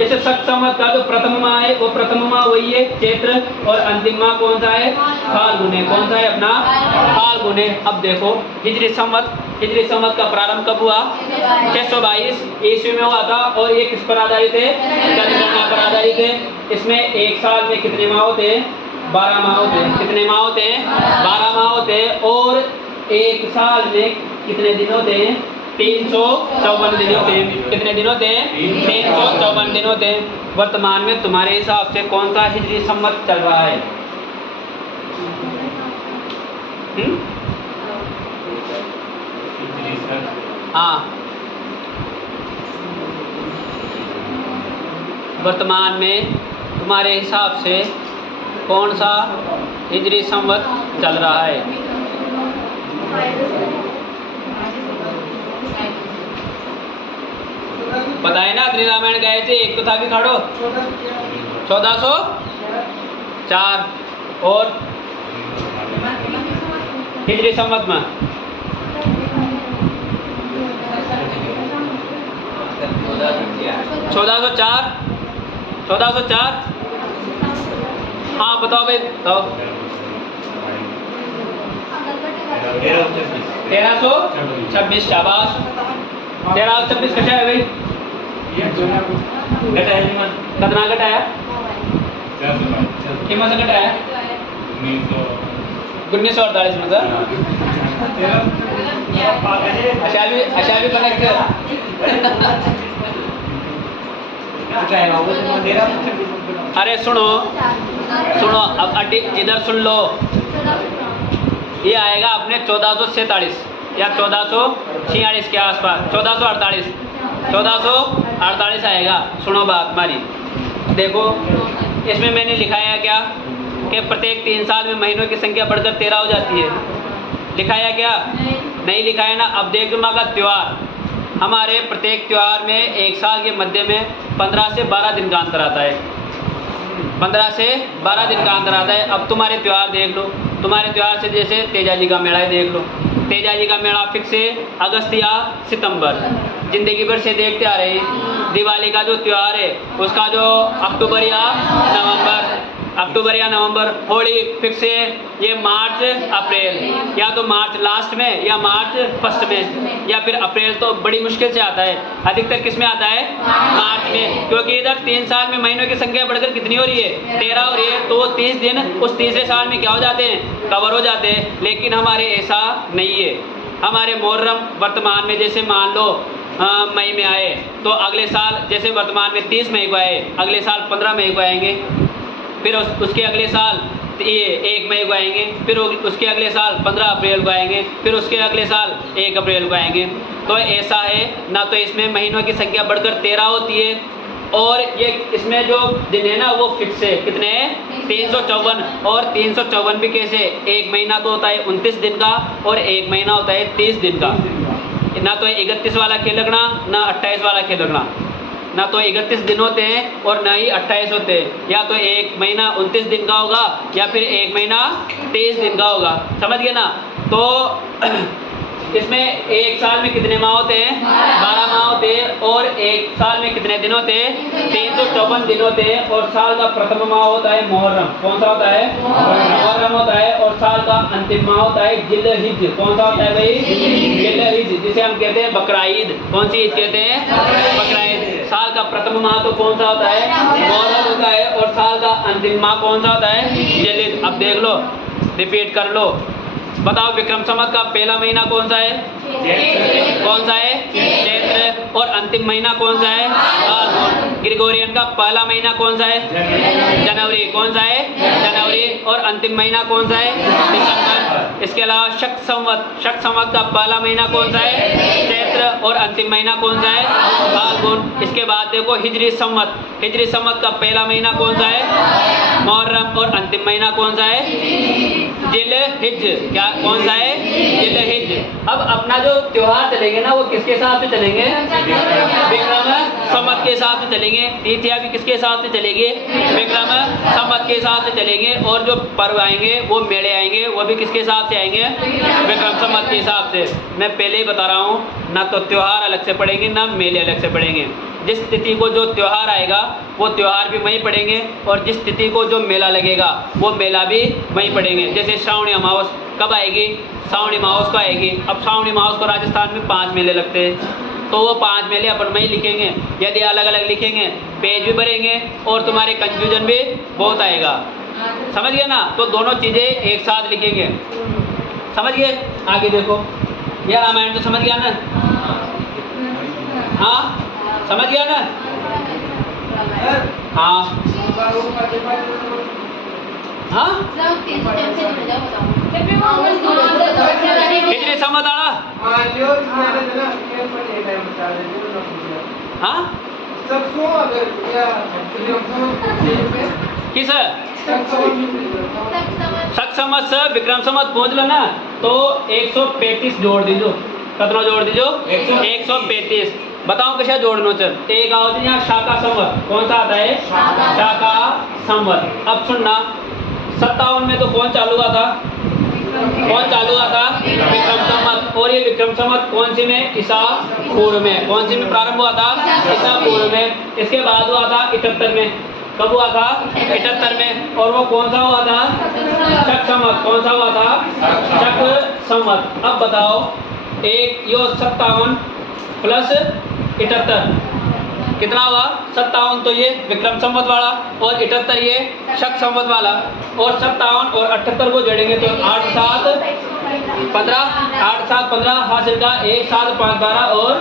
इस शक संवत का जो प्रथम माह है वो प्रथम माह वही है चैत्र, और अंतिम माह कौन सा है? फाल्गुन है। कौन सा है अपना? फाल्गुन है। अब देखो हिजरी संवत का प्रारंभ कब हुआ? 622 ईस्वी में हुआ था। और ये किस पर आधारित है? चंद्र गणना पर आधारित है। इसमें एक साल में कितने माह होते हैं? 12 माह होते हैं। कितने माह होते हैं? 12 माह होते हैं। और एक साल में कितने दिन होते हैं? 354 दिन होते हैं। कितने दिन होते हैं? 354 दिन होते हैं। वर्तमान में तुम्हारे हिसाब से कौन सा हिजरी संवत चल रहा है? हाँ, वर्तमान में तुम्हारे हिसाब से कौन सा हिजरी संवत चल रहा है? पता है ना? त्रि रामायण गए थे, एक तो था भी खड़ो 1404। और हिजरी संवत में 1404। हाँ बताओ भाई, बताओ। 1326। शाबाश। 1326 कशा है भाई? कितना घटाया? कितना से घटाया? 1948 में सर। अच्छा भी कनेक्ट अरे सुनो अब इधर सुन लो। ये आएगा अपने 1447 या 1446 के आसपास। 1448 आएगा। सुनो बात हमारी, देखो इसमें मैंने लिखाया क्या कि प्रत्येक 3 साल में महीनों की संख्या बढ़कर 13 हो जाती है। लिखाया क्या? नहीं लिखाया ना। अब देख माँ का त्यौहार, हमारे प्रत्येक त्यौहार में एक साल के मध्य में 15 से 12 दिन का अंतर आता है। 15 से 12 दिन का अंतर आता है। अब तुम्हारे त्यौहार देख लो। तुम्हारे त्यौहार से जैसे तेजा जी का मेला है, देख लो। तेजा जी का मेला फिक्स से अगस्त या सितंबर, जिंदगी भर से देखते आ रहे हैं। दिवाली का जो त्यौहार है उसका जो अक्टूबर या नवंबर। होली फिक्स है ये मार्च अप्रैल, या तो मार्च लास्ट में या मार्च फर्स्ट में, या फिर अप्रैल तो बड़ी मुश्किल से आता है। अधिकतर किस में आता है? मार्च में। क्योंकि इधर 3 साल में महीनों की संख्या बढ़कर कितनी हो रही है? 13 हो रही है। तो 30 दिन उस तीसरे साल में क्या हो जाते हैं? कवर हो जाते हैं। लेकिन हमारे ऐसा नहीं है। हमारे मुहर्रम वर्तमान में जैसे मान लो मई में आए तो अगले साल, जैसे वर्तमान में 30 मई को आए, अगले साल 15 मई को आएंगे। फिर उसके अगले साल ये 1 मई को आएंगे, फिर उसके अगले साल 15 अप्रैल को आएंगे, फिर उसके अगले साल 1 अप्रैल को आएंगे। तो ऐसा है ना, तो इसमें महीनों की संख्या बढ़कर 13 होती है और ये इसमें जो दिन है ना वो फिक्स है, कितने हैं 354। और 354 भी कैसे, एक महीना तो होता है 29 दिन का और एक महीना होता है 30 दिन का। ना तो 31 वाला खेल रखना ना 28 वाला खेल रखना, ना तो 31 दिन होते हैं और ना ही 28 होते हैं। या तो एक महीना 29 दिन का होगा या फिर एक महीना 23 दिन का होगा, समझ गए ना। तो इसमें एक साल में कितने माह होते हैं 12 माह होते हैं और एक साल में कितने दिन होते हैं 354 दिन होते हैं। और साल का प्रथम माह होता है मुहर्रम, कौन सा होता है मुहर्रम होता है। और साल का अंतिम माह होता है जिल्हिज, कौन सा होता है भाई जिल्हिज, जिसे हम कहते हैं बकरा ईद। कौन सी ईद कहते हैं बकरा ईद। साल का प्रथम माह तो कौन सा होता है मुहर्रम होता है और साल का अंतिम माह कौन सा होता है जिल्हिज। अब देख लो, रिपीट कर लो, बताओ विक्रम संवत का पहला महीना कौन सा है कौन सा है चैत्र। और अंतिम महीना कौन सा है फाल्गुन। ग्रेगोरियन का पहला महीना कौन सा है जनवरी, कौन सा है जनवरी। और अंतिम महीना कौन सा है दिसंबर। इसके अलावा शक संवत का पहला महीना कौन सा है चैत्र और अंतिम महीना कौन सा है फाल्गुन। इसके बाद देखो हिजरी संवत का पहला महीना कौन सा है मुहर्रम और अंतिम महीना कौन सा है जिल्हिज। क्या कौन सा है जिल्हिज। अब अपना जो त्योहार चलेंगे ना वो किसके हिसाब से चलेंगे विक्रम संवत के हिसाब से चलेंगे। तिथियां भी किसके हिसाब से चलेंगे विक्रम संवत के हिसाब से चलेंगे। और जो पर्व आएंगे वो मेले आएंगे वो भी किसके हिसाब से आएंगे विक्रम संवत के हिसाब से। मैं पहले ही बता रहा हूँ, ना तो त्योहार अलग से पड़ेंगे ना मेले अलग से पड़ेंगे। जिस तिथि को जो त्योहार आएगा वो त्योहार भी वहीं पड़ेंगे और जिस तिथि को जो मेला लगेगा वो मेला भी वहीं पड़ेंगे। जैसे श्रावणी अमावस कब आएगी श्रावणी अमावस को आएगी। अब श्रावणी अमावस को राजस्थान में 5 मेले लगते हैं तो वो 5 मेले अपन वहीं लिखेंगे। यदि अलग अलग लिखेंगे पेज भी भरेंगे और तुम्हारे कंफ्यूजन भी बहुत आएगा, समझ गए ना। तो दोनों चीज़ें एक साथ लिखेंगे, समझ गए। आगे देखो, यह रामायण तो समझ गया ना, हाँ समझ गया ना, हाँ हाँ हिजरी संवत आला हाँ किस शक संवत से विक्रम संवत पहुँच लो ना तो 135 जोड़ दीजो। कितना जोड़ दीजो 135। बताओ कैसा जोड़ना चाहिए। एक आओ यहाँ शाका संवत, कौन सा आता है शाका संवत। अब सुनना 57 में तो कौन चालू हुआ था विक्रम संवत। और ये विक्रम संवत कौन सी में ईसा पूर्व में, कौन सी में प्रारंभ हुआ था ईसा पूर्व में। इसके बाद हुआ था 78 में, कब हुआ था 78 में। और वो कौन सा हुआ था शक संवत, कौन सा हुआ था शक संवत। अब बताओ एक यो 57 प्लस 78 कितना हुआ 57। तो ये विक्रम संवत वाला और 78 ये शक संवत वाला। और 57 और 78 को जोड़ेंगे तो 8 7 15 हासिल का 1 7 5 12 और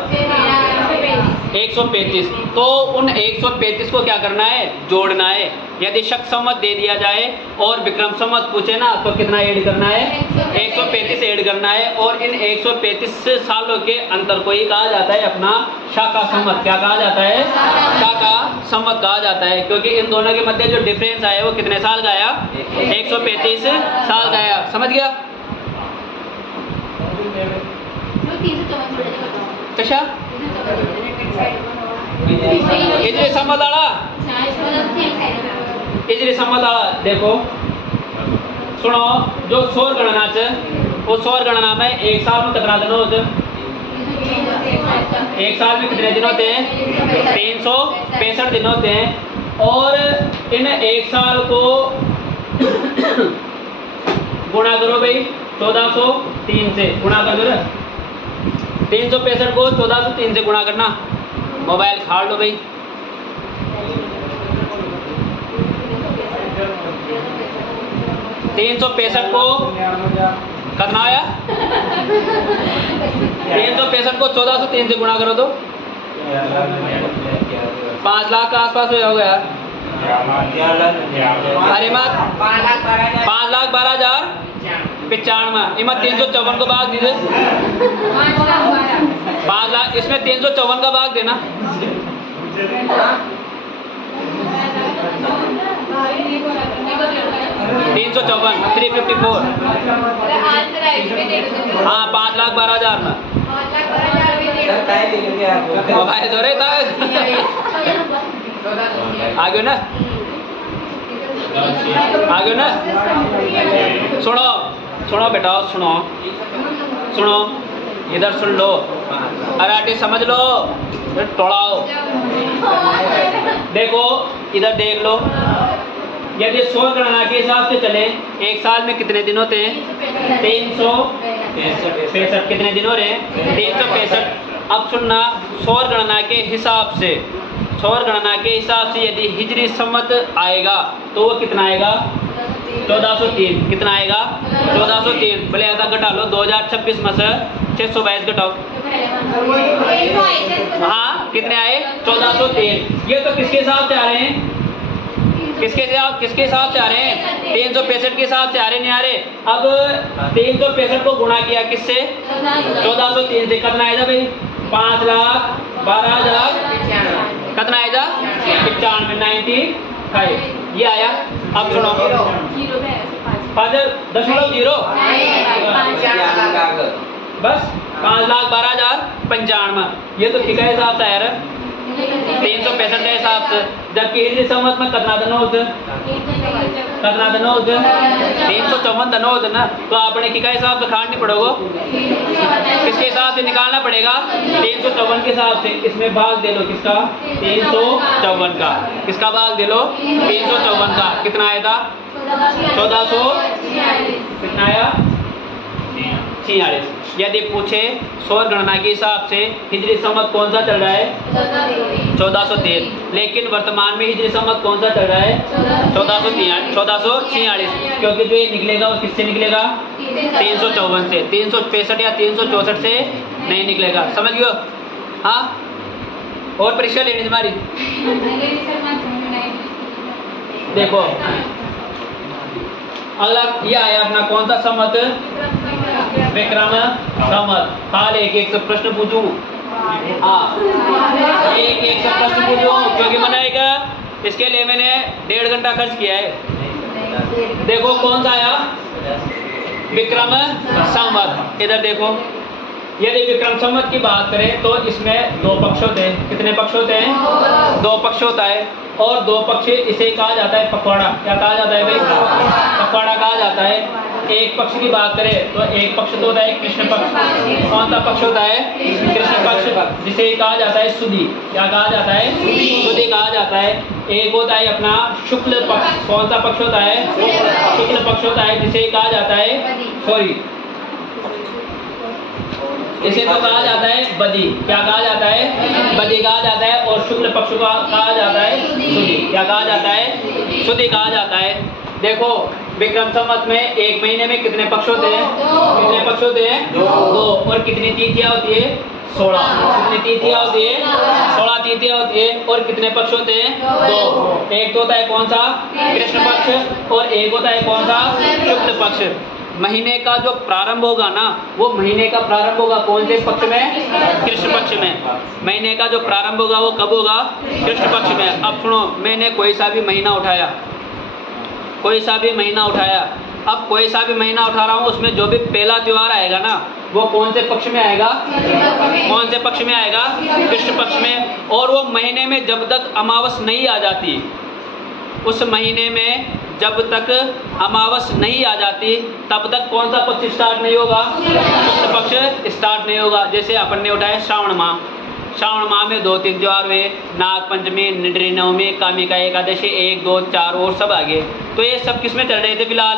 135। तो उन 135 को क्या करना है जोड़ना है। यदि शक संवत दे दिया जाए और विक्रम संवत पूछे ना तो कितना ऐड करना है 135 ऐड करना है। और इन 135 सालों के अंतर को ही कहा जाता है अपना शाका संवत। क्या कहा जाता है शाका संवत कहा जाता है, क्योंकि इन दोनों के मध्य जो डिफरेंस आया वो कितने साल का आया 135 साल का आया, समझ गया। कशा हिजरी संवत आला हिजरी संवत आला। देखो सुनो, जो सौर गणना है वो सौर गणना में एक साल में कितना दिन होते एक साल में कितने दिन होते हैं 365 दिन होते हैं। और इन एक साल को गुणा करो भाई 1403 से गुणा कर दो। 365 को 1403 से गुणा करना। मोबाइल खाड़ लो भाई। तीन 365 को कितना आया 365 को 1403 से गुणा करो तो 5 लाख के आसपास हो गया। अरे मत 5 95 इमा 354 को भाग दीजिए 5 लाख, इसमें 354 का भाग देना 354 354 हाँ 5,12,000 में मोबाइल दो रहे था आगे ना आगे ना सुनो सुनो बेटा सुनो सुनो इधर सुन लो अराटी समझ लो टोड़ाओ देखो इधर देख लो यदि 100 गणना के हिसाब से चले एक साल में कितने दिन होते हैं 365 कितने दिन हो रहे हैं 365 अब सुनना सौर गणना के हिसाब से सौर गणना के हिसाब से यदि हिजरी संवत आएगा तो वो कितना आएगा 1403 कितना आएगा 1403 भले आधा घटा लो 2026 में से 622 घटाओ हाँ कितने आए 1403 ये तो किसके हिसाब से आ रहे हैं किसके हिसाब से आ रहे हैं 365 के हिसाब से आ रहे नहीं आ रहे अब 365 को गुणा किया किससे 1403 से कितना आएगा भाई 5,12,000 कितना आएगा 95 ये आया अब सुनो 5.0 बस 5,12,095 ये तो ठीक है हिसाब से आया 365 के हिसाब से जबकि हिजरी संवत में कितना दिन होते 354 दिन होते ना तो आपने क्या हिसाब से खान नहीं पड़ोगे किसके हिसाब से निकालना पड़ेगा 354 के हिसाब से इसमें भाग दे लो किसका 354 का किसका भाग दे लो 354 का कितना आएगा 1400 कितना आया 46 यदि पूछे सौर गणना के हिसाब से हिजरी संवत कौन सा चल रहा है 1403 लेकिन वर्तमान में हिजरी संवत कौन सा चल रहा है 1446 क्योंकि जो ये निकलेगा वो किससे निकलेगा 354 से 365 या 364 से नहीं निकलेगा समझ गयो हाँ और परीक्षा लेनी तुम्हारी देखो अगला ये आया अपना कौन सा संवत विक्रम संवत हाल एक से प्रश्न पूछूं हाँ एक से प्रश्न पूछूं क्योंकि मनाएगा इसके लिए मैंने 1.5 घंटा खर्च किया है देखो कौन सा आया विक्रम संवत इधर देखो यदि विक्रम संवत की बात करें तो इसमें 2 पक्ष होते हैं कितने पक्ष होते हैं 2 पक्ष होता है और 2 पक्ष इसे कहा जाता है पखवाड़ा क्या कहा जाता है भाई पखवाड़ा कहा जाता है एक पक्ष की बात करें तो एक पक्ष तो होता है कृष्ण पक्ष कौन सा पक्ष होता है कृष्ण पक्ष जिसे कहा जाता है सुदी क्या कहा जाता है सुदी कहा जाता है एक होता है अपना शुक्ल पक्ष कौन सा पक्ष होता है शुक्ल पक्ष होता है जिसे कहा जाता है सॉरी इसे तो कहा जाता है बदी क्या कहा जाता है बदी कहा जाता है और शुक्ल पक्ष को कहा जाता है सुदी क्या कहा जाता है सुदी कहा जाता है देखो विक्रम संवत में एक महीने में कितने पक्ष होते हैं कितने पक्ष होते हैं 2 और कितनी तिथियां होती है 16 कितनी तिथियां होती है 16 तिथियां होती है और कितने पक्ष होते हैं 2 एक तो होता है कौन सा कृष्ण पक्ष और एक होता है कौन सा शुक्ल पक्ष महीने का जो प्रारंभ होगा ना वो महीने का प्रारंभ होगा कौन से पक्ष में कृष्ण पक्ष में महीने का जो प्रारंभ होगा वो कब होगा कृष्ण पक्ष में अब सुनो मैंने कोई सा भी महीना उठाया अब कोई सा भी महीना उठा रहा हूँ उसमें जो भी पहला त्योहार आएगा ना वो कौन से पक्ष में आएगा कौन से पक्ष में आएगा कृष्ण पक्ष में और वो महीने में जब तक अमावस नहीं आ जाती उस महीने में जब तक अमावस नहीं आ जाती तब तक कौन सा पक्ष स्टार्ट नहीं होगा शुक्ल पक्ष स्टार्ट नहीं होगा जैसे अपन ने उठाया श्रावण माह में 2-3 त्योहार हुए नाग पंचमी निडरी नवमी कामिका एकादशी 1 2 4 और सब आगे तो ये सब किस में चल रहे थे फिलहाल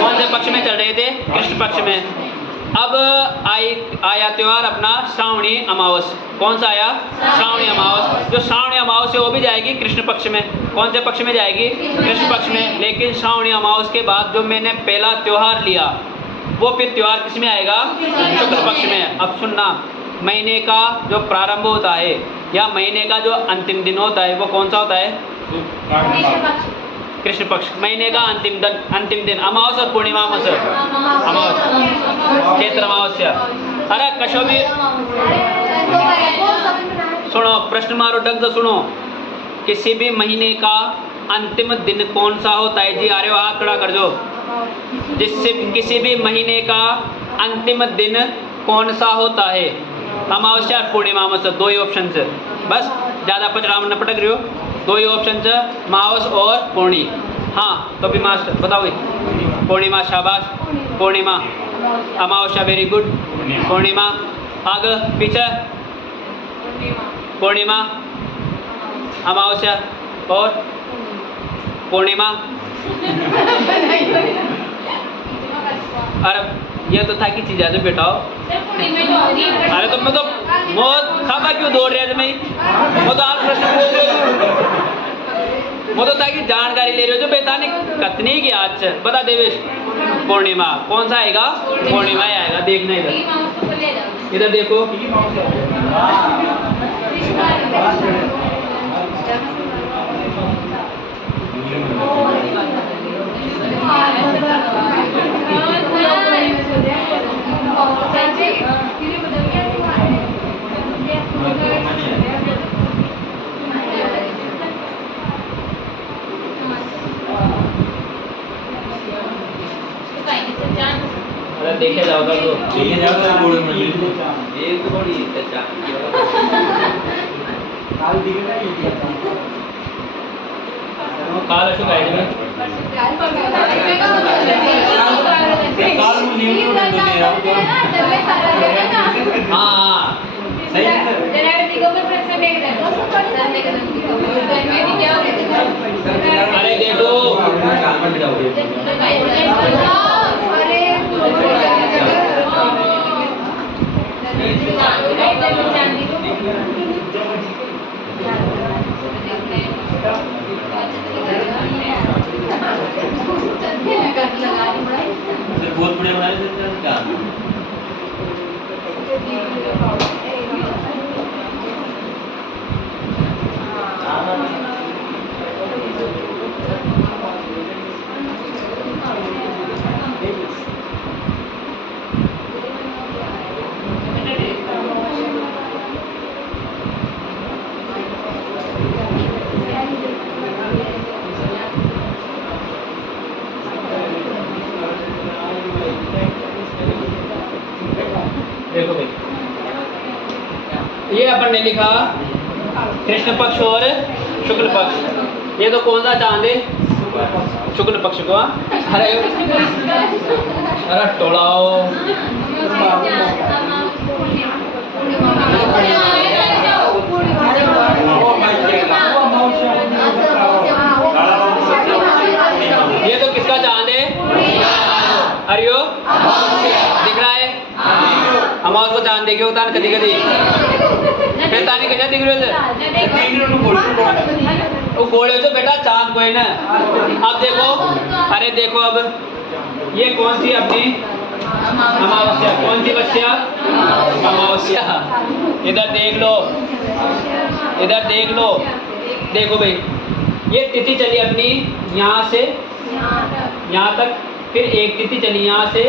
कौन से पक्ष में चल रहे थे कृष्ण पक्ष में अब आया त्योहार अपना श्रावणी अमावस कौन सा आया श्रावणी अमावस जो श्रावणी अमावस है वो भी जाएगी कृष्ण पक्ष में कौन से पक्ष में जाएगी कृष्ण पक्ष में लेकिन श्रावणी अमावस के बाद जो मैंने पहला त्योहार लिया वो फिर त्योहार किस में आएगा शुक्ल पक्ष में अब सुनना महीने का जो प्रारंभ होता है या महीने का जो अंतिम दिन होता है वो कौन सा होता है कृष्ण पक्ष महीने का अंतिम दिन अमावस और पूर्णिमा अमावस चैत्र अमावस्या। अरे कशो भी सुनो, प्रश्न मारो डग से सुनो। किसी भी महीने का अंतिम दिन कौन सा होता है जी? आ रहे हो हाथ खड़ा कर दो। जिससे किसी भी महीने का अंतिम दिन कौन सा होता है? अमावस्या और पूर्णिमा अमावस्या, दो ही ऑप्शन है बस, ज़्यादा पचराम न पटक रहे हो। दो ही ऑप्शन है, अमावस और पूर्णी। हाँ तो भी मास्टर बताओ। पूर्णिमा, शाबाश। पूर्णिमा, अमावस्या, वेरी गुड। पूर्णिमा, आगे पीछे। पूर्णिमा, अमावस्या और पूर्णिमा। अरे ये तो था कि चीज़ है बेटाओ। अरे तुम तो बहुत खाबा क्यों दौड़ रहे थे? मैं तो आप प्रश्न पूछ रहे हो, वो तो था कि जानकारी ले रहे हो जो बेटा ने कतनी की आज बता देवेश। पूर्णिमा कौन सा आएगा? पूर्णिमा ही आएगा। देखना इधर देखो। देखे जाओगा तो एक थोड़ी चर्चा काल अशोक आएगा। हाँ अरे देखो बहुत बढ़िया बना क्या देखो भाई, ये अपन ने लिखा कृष्ण पक्ष और शुक्ल पक्ष। ये तो कौन सा चांद है? शुक्ल पक्ष को। अरे अरे टोलाओ। ये तो किसका चांद है? अरियो दिख रहा है? अमावस को चांद देखे होता है कभी कभी। फिर ताने कैसा दिख रहे वो गोले तो बेटा चांद को है ना। अब देखो, अरे देखो अब ये कौन सी अपनी अमावस्या? कौन सी बच्चिया? अमावस्या। इधर देख लो, इधर देख लो। देखो भाई, ये तिथि चली अपनी यहाँ से यहाँ तक, फिर एक तिथि चली यहाँ से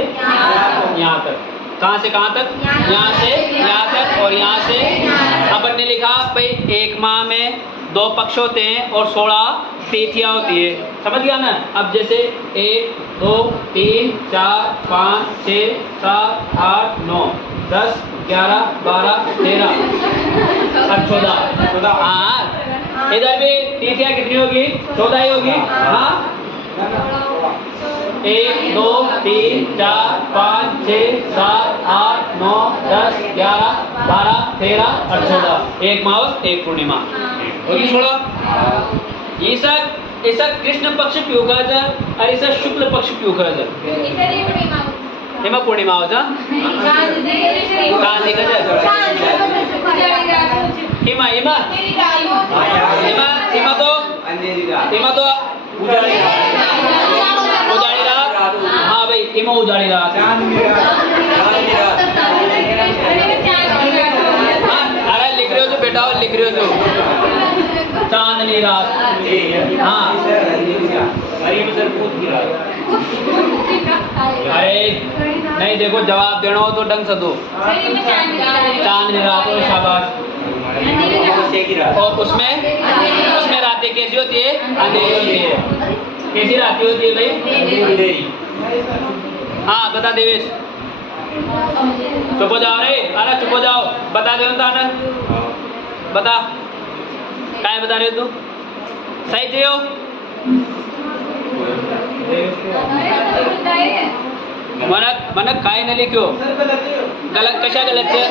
यहाँ तक। कहाँ से कहाँ तक? यहाँ से यहाँ तक और यहाँ से। अपन ने लिखा भाई एक माह में 2 पक्ष होते हैं और 16 तिथियाँ होती है। समझ गया ना? अब जैसे 1 2 3 4 5 6 7 8 9 10 11 12 13 और 14। हाँ इधर भी तिथियाँ कितनी होगी? 14 ही होगी। हाँ 1 2 3 4 5 6 7 8 9 10 11 12 13 और 14। एक अमावस एक पूर्णिमा होगी। छोड़ो ऐसा कृष्ण पक्ष क्यों कहा जाए और ऐसा शुक्ल पक्ष क्यों कहा जाए? एमा पूर्णिमा हो जा चांद देखा जाए। हिमा हिमा हिमा हिमा तो उजाड़ी रात। हाँ भाई हिमा उजाड़ी रात। अरे लिख रहे हो जो बेटा, लिख रहे हो जो चांदनी चांदनी रात। हाँ अरे नहीं, देखो जवाब देना हो तो ढंग से दो। चांदनी रात और शाबाश। और उसमें रातें कैसी होती है? अंधेरी होती है। कैसी रातें होती है भाई? हाँ बता देवेश। चुप हो जाओ रे, अरे चुप हो जाओ। बता दे आनंद, बता क्या बता रहे हो तू? सही जियो। मनक काय न लिखो गलत, कशा गलत छे?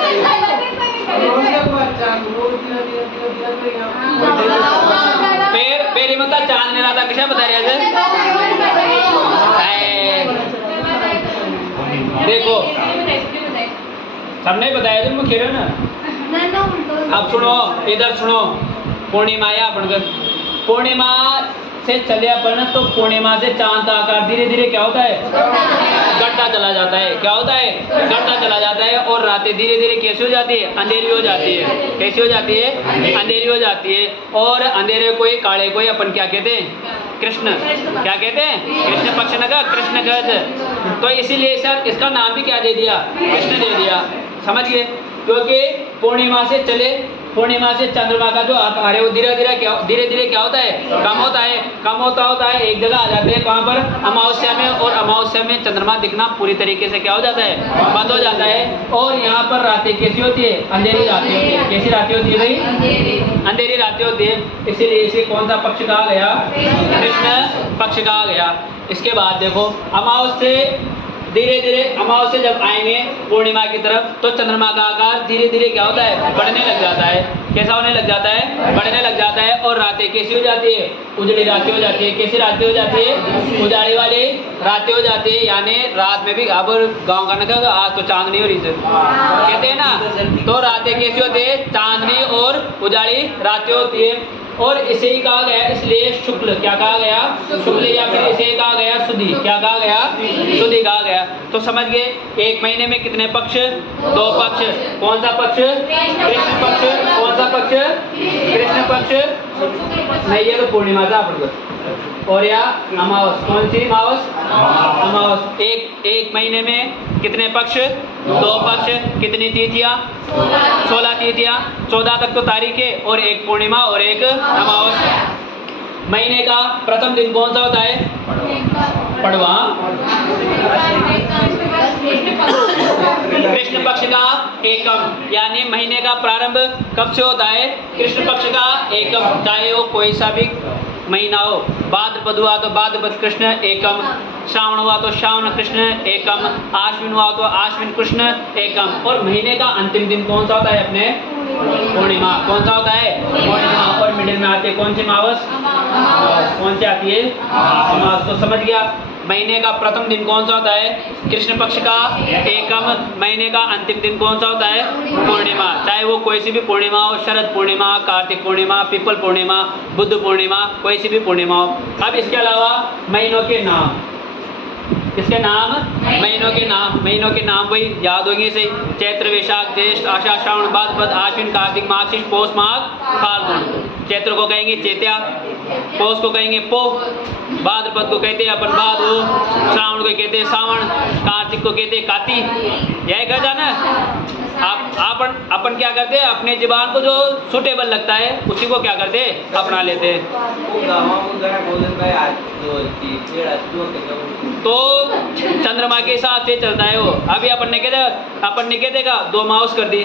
पेरी मत चांद ने राता कशा बता रहे थे? देखो सबने बताया तुम खेल ना। अब सुनो, इधर सुनो। पूर्णिमा या अपन पूर्णिमा से चले अपन, तो पूर्णिमा से चांद का आकार धीरे धीरे क्या होता है? घटता चला जाता है। क्या होता है? घटता चला जाता है। और रातें धीरे धीरे कैसी हो जाती है? अंधेरी हो जाती है। कैसी हो जाती है? अंधेरी हो जाती है। और अंधेरे को काले को अपन क्या कहते हैं? कृष्ण। क्या कहते हैं? कृष्ण पक्ष नगर, कृष्ण कहते। तो इसीलिए सर इसका नाम भी क्या दे दिया? कृष्ण दे दिया। समझिए, क्योंकि पूर्णिमा से चले, पूर्णिमा से चंद्रमा का जो आकार है वो धीरे धीरे क्या होता है? कम होता है। कम होता है, एक जगह आ जाते हैं। कहाँ पर? अमावस्या में। और अमावस्या में चंद्रमा दिखना पूरी तरीके से क्या हो जाता है? बंद हो जाता है। और यहाँ पर रातें कैसी होती है? अंधेरी रातें होती है। कैसी रातें होती है भाई? अंधेरी रातें होती है। इसीलिए इसे कौन सा पक्ष कहा गया? कृष्ण पक्ष कहा गया। इसके बाद देखो, अमावस्या धीरे धीरे, अमावस्या जब आएंगे पूर्णिमा की तरफ, तो चंद्रमा का आकार धीरे धीरे क्या होता है? बढ़ने लग जाता है। कैसा होने लग जाता है? बढ़ने लग जाता है। और रातें कैसी हो जाती है? उजड़ी रातें हो जाती है। कैसी रातें हो जाती है? उजाड़ी वाली रातें हो जाती है। यानी रात में भी, अब गाँव का ना कहा आज तो चांदनी हो रही है कहते हैं ना, तो रातें कैसी होती है? चांदनी और उजाड़ी रातें होती है। और इसे ही कहा गया, इसलिए शुक्ल क्या कहा गया? शुक्ल। या फिर इसे कहा गया शुद्धि। क्या कहा गया? शुद्धि कहा गया। तो समझ गए, एक महीने में कितने पक्ष? 2 पक्ष। कौन सा पक्ष? कृष्ण पक्ष। कौन सा पक्ष? कृष्ण पक्ष। नहीं, ये तो पूर्णिमा था अपन। और या अमावस। कौन सी अमावस? अमावस। एक महीने में कितने पक्ष? 2 पक्ष। कितनी तिथियां? 16 तिथियां। 14 तक तो तारीख है, और एक पूर्णिमा और एक अमावस। महीने का प्रथम दिन कौन सा होता है? पड़वा। कृष्ण पक्ष का एकम, यानी महीने का प्रारंभ कब से होता है? कृष्ण पक्ष का एकम। चाहे वो कोई सा भी महीना हो, भाद्रपद हुआ तो भाद्रपद कृष्ण एकम, श्रावण हुआ तो श्रावण कृष्ण एकम, आश्विन हुआ तो आश्विन कृष्ण एकम। और महीने का अंतिम दिन कौन सा होता है अपने? पूर्णिमा। कौन सा होता है? पूर्णिमा। और मिडिल में आती है कौन सी अमावस? कौन सी आती है? अमावस। तो समझ गया, महीने का प्रथम दिन कौन सा होता है? कृष्ण पक्ष का एकम। महीने का अंतिम दिन कौन सा होता है? पूर्णिमा। चाहे वो कोई सी भी पूर्णिमा हो, शरद पूर्णिमा, कार्तिक पूर्णिमा, पीपल पूर्णिमा, बुद्ध पूर्णिमा, कोई सी भी पूर्णिमा हो। अब इसके अलावा महीनों के नाम, इसके नाम, महीनों के नाम वही याद होंगे सही। चैत्र, वैशाख, ज्येष्ठ, आषाढ़, श्रावण, भाद्रपद, आश्विन, कार्तिक, मार्गशीर्ष, पौष, माघ, फाल्गुन। चैत्र को कहेंगे चैत्या, पौष को कहेंगे पो, भाद्रपद को कहते हैं अपन भादो, श्रावण को कहते हैं सावन, कार्तिक को कहते हैं काती। यही कह जाना। अपन क्या करते हैं? अपने जीवन को जो सुटेबल लगता है उसी को क्या करते हैं? अपना लेते हैं। तो चंद्रमा के हिसाब से चलता है वो। अभी अपन ने क्या देखा? 2 माउस कर दी,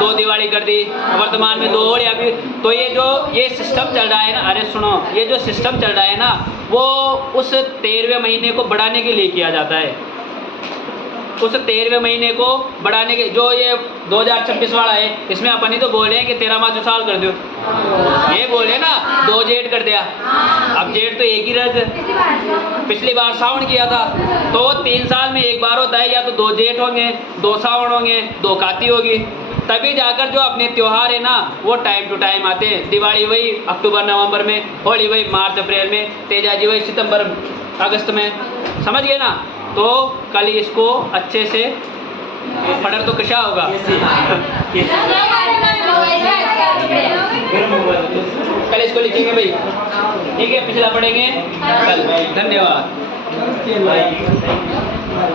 2 दिवाली कर दी, वर्तमान में 2 और। अभी तो ये सिस्टम चल रहा है ना, अरे सुनो, ये जो सिस्टम चल रहा है ना, वो उस 13वें महीने को बढ़ाने के लिए किया जाता है। उस 13वें महीने को बढ़ाने के, जो ये 2026 वाला है, इसमें अपन ही तो बोले हैं कि 13 माह जो साल कर दो। ये बोले ना 2 जेठ कर दिया। अब जेठ तो एक ही रह, पिछली बार सावन किया था। तो 3 साल में एक बार होता है, या तो 2 जेठ होंगे, 2 सावन होंगे, 2 काती होगी। तभी जाकर जो अपने त्योहार है ना, वो टाइम टू टाइम आते हैं। दिवाली वही अक्टूबर नवंबर में, होली वही मार्च अप्रैल में, तेजाजी वही सितंबर अगस्त में। समझ गए ना? तो कल इसको अच्छे से पढ़ तो कशा होगा। कल इसको लिखेंगे भाई, ठीक है, पिछला पढ़ेंगे कल। धन्यवाद।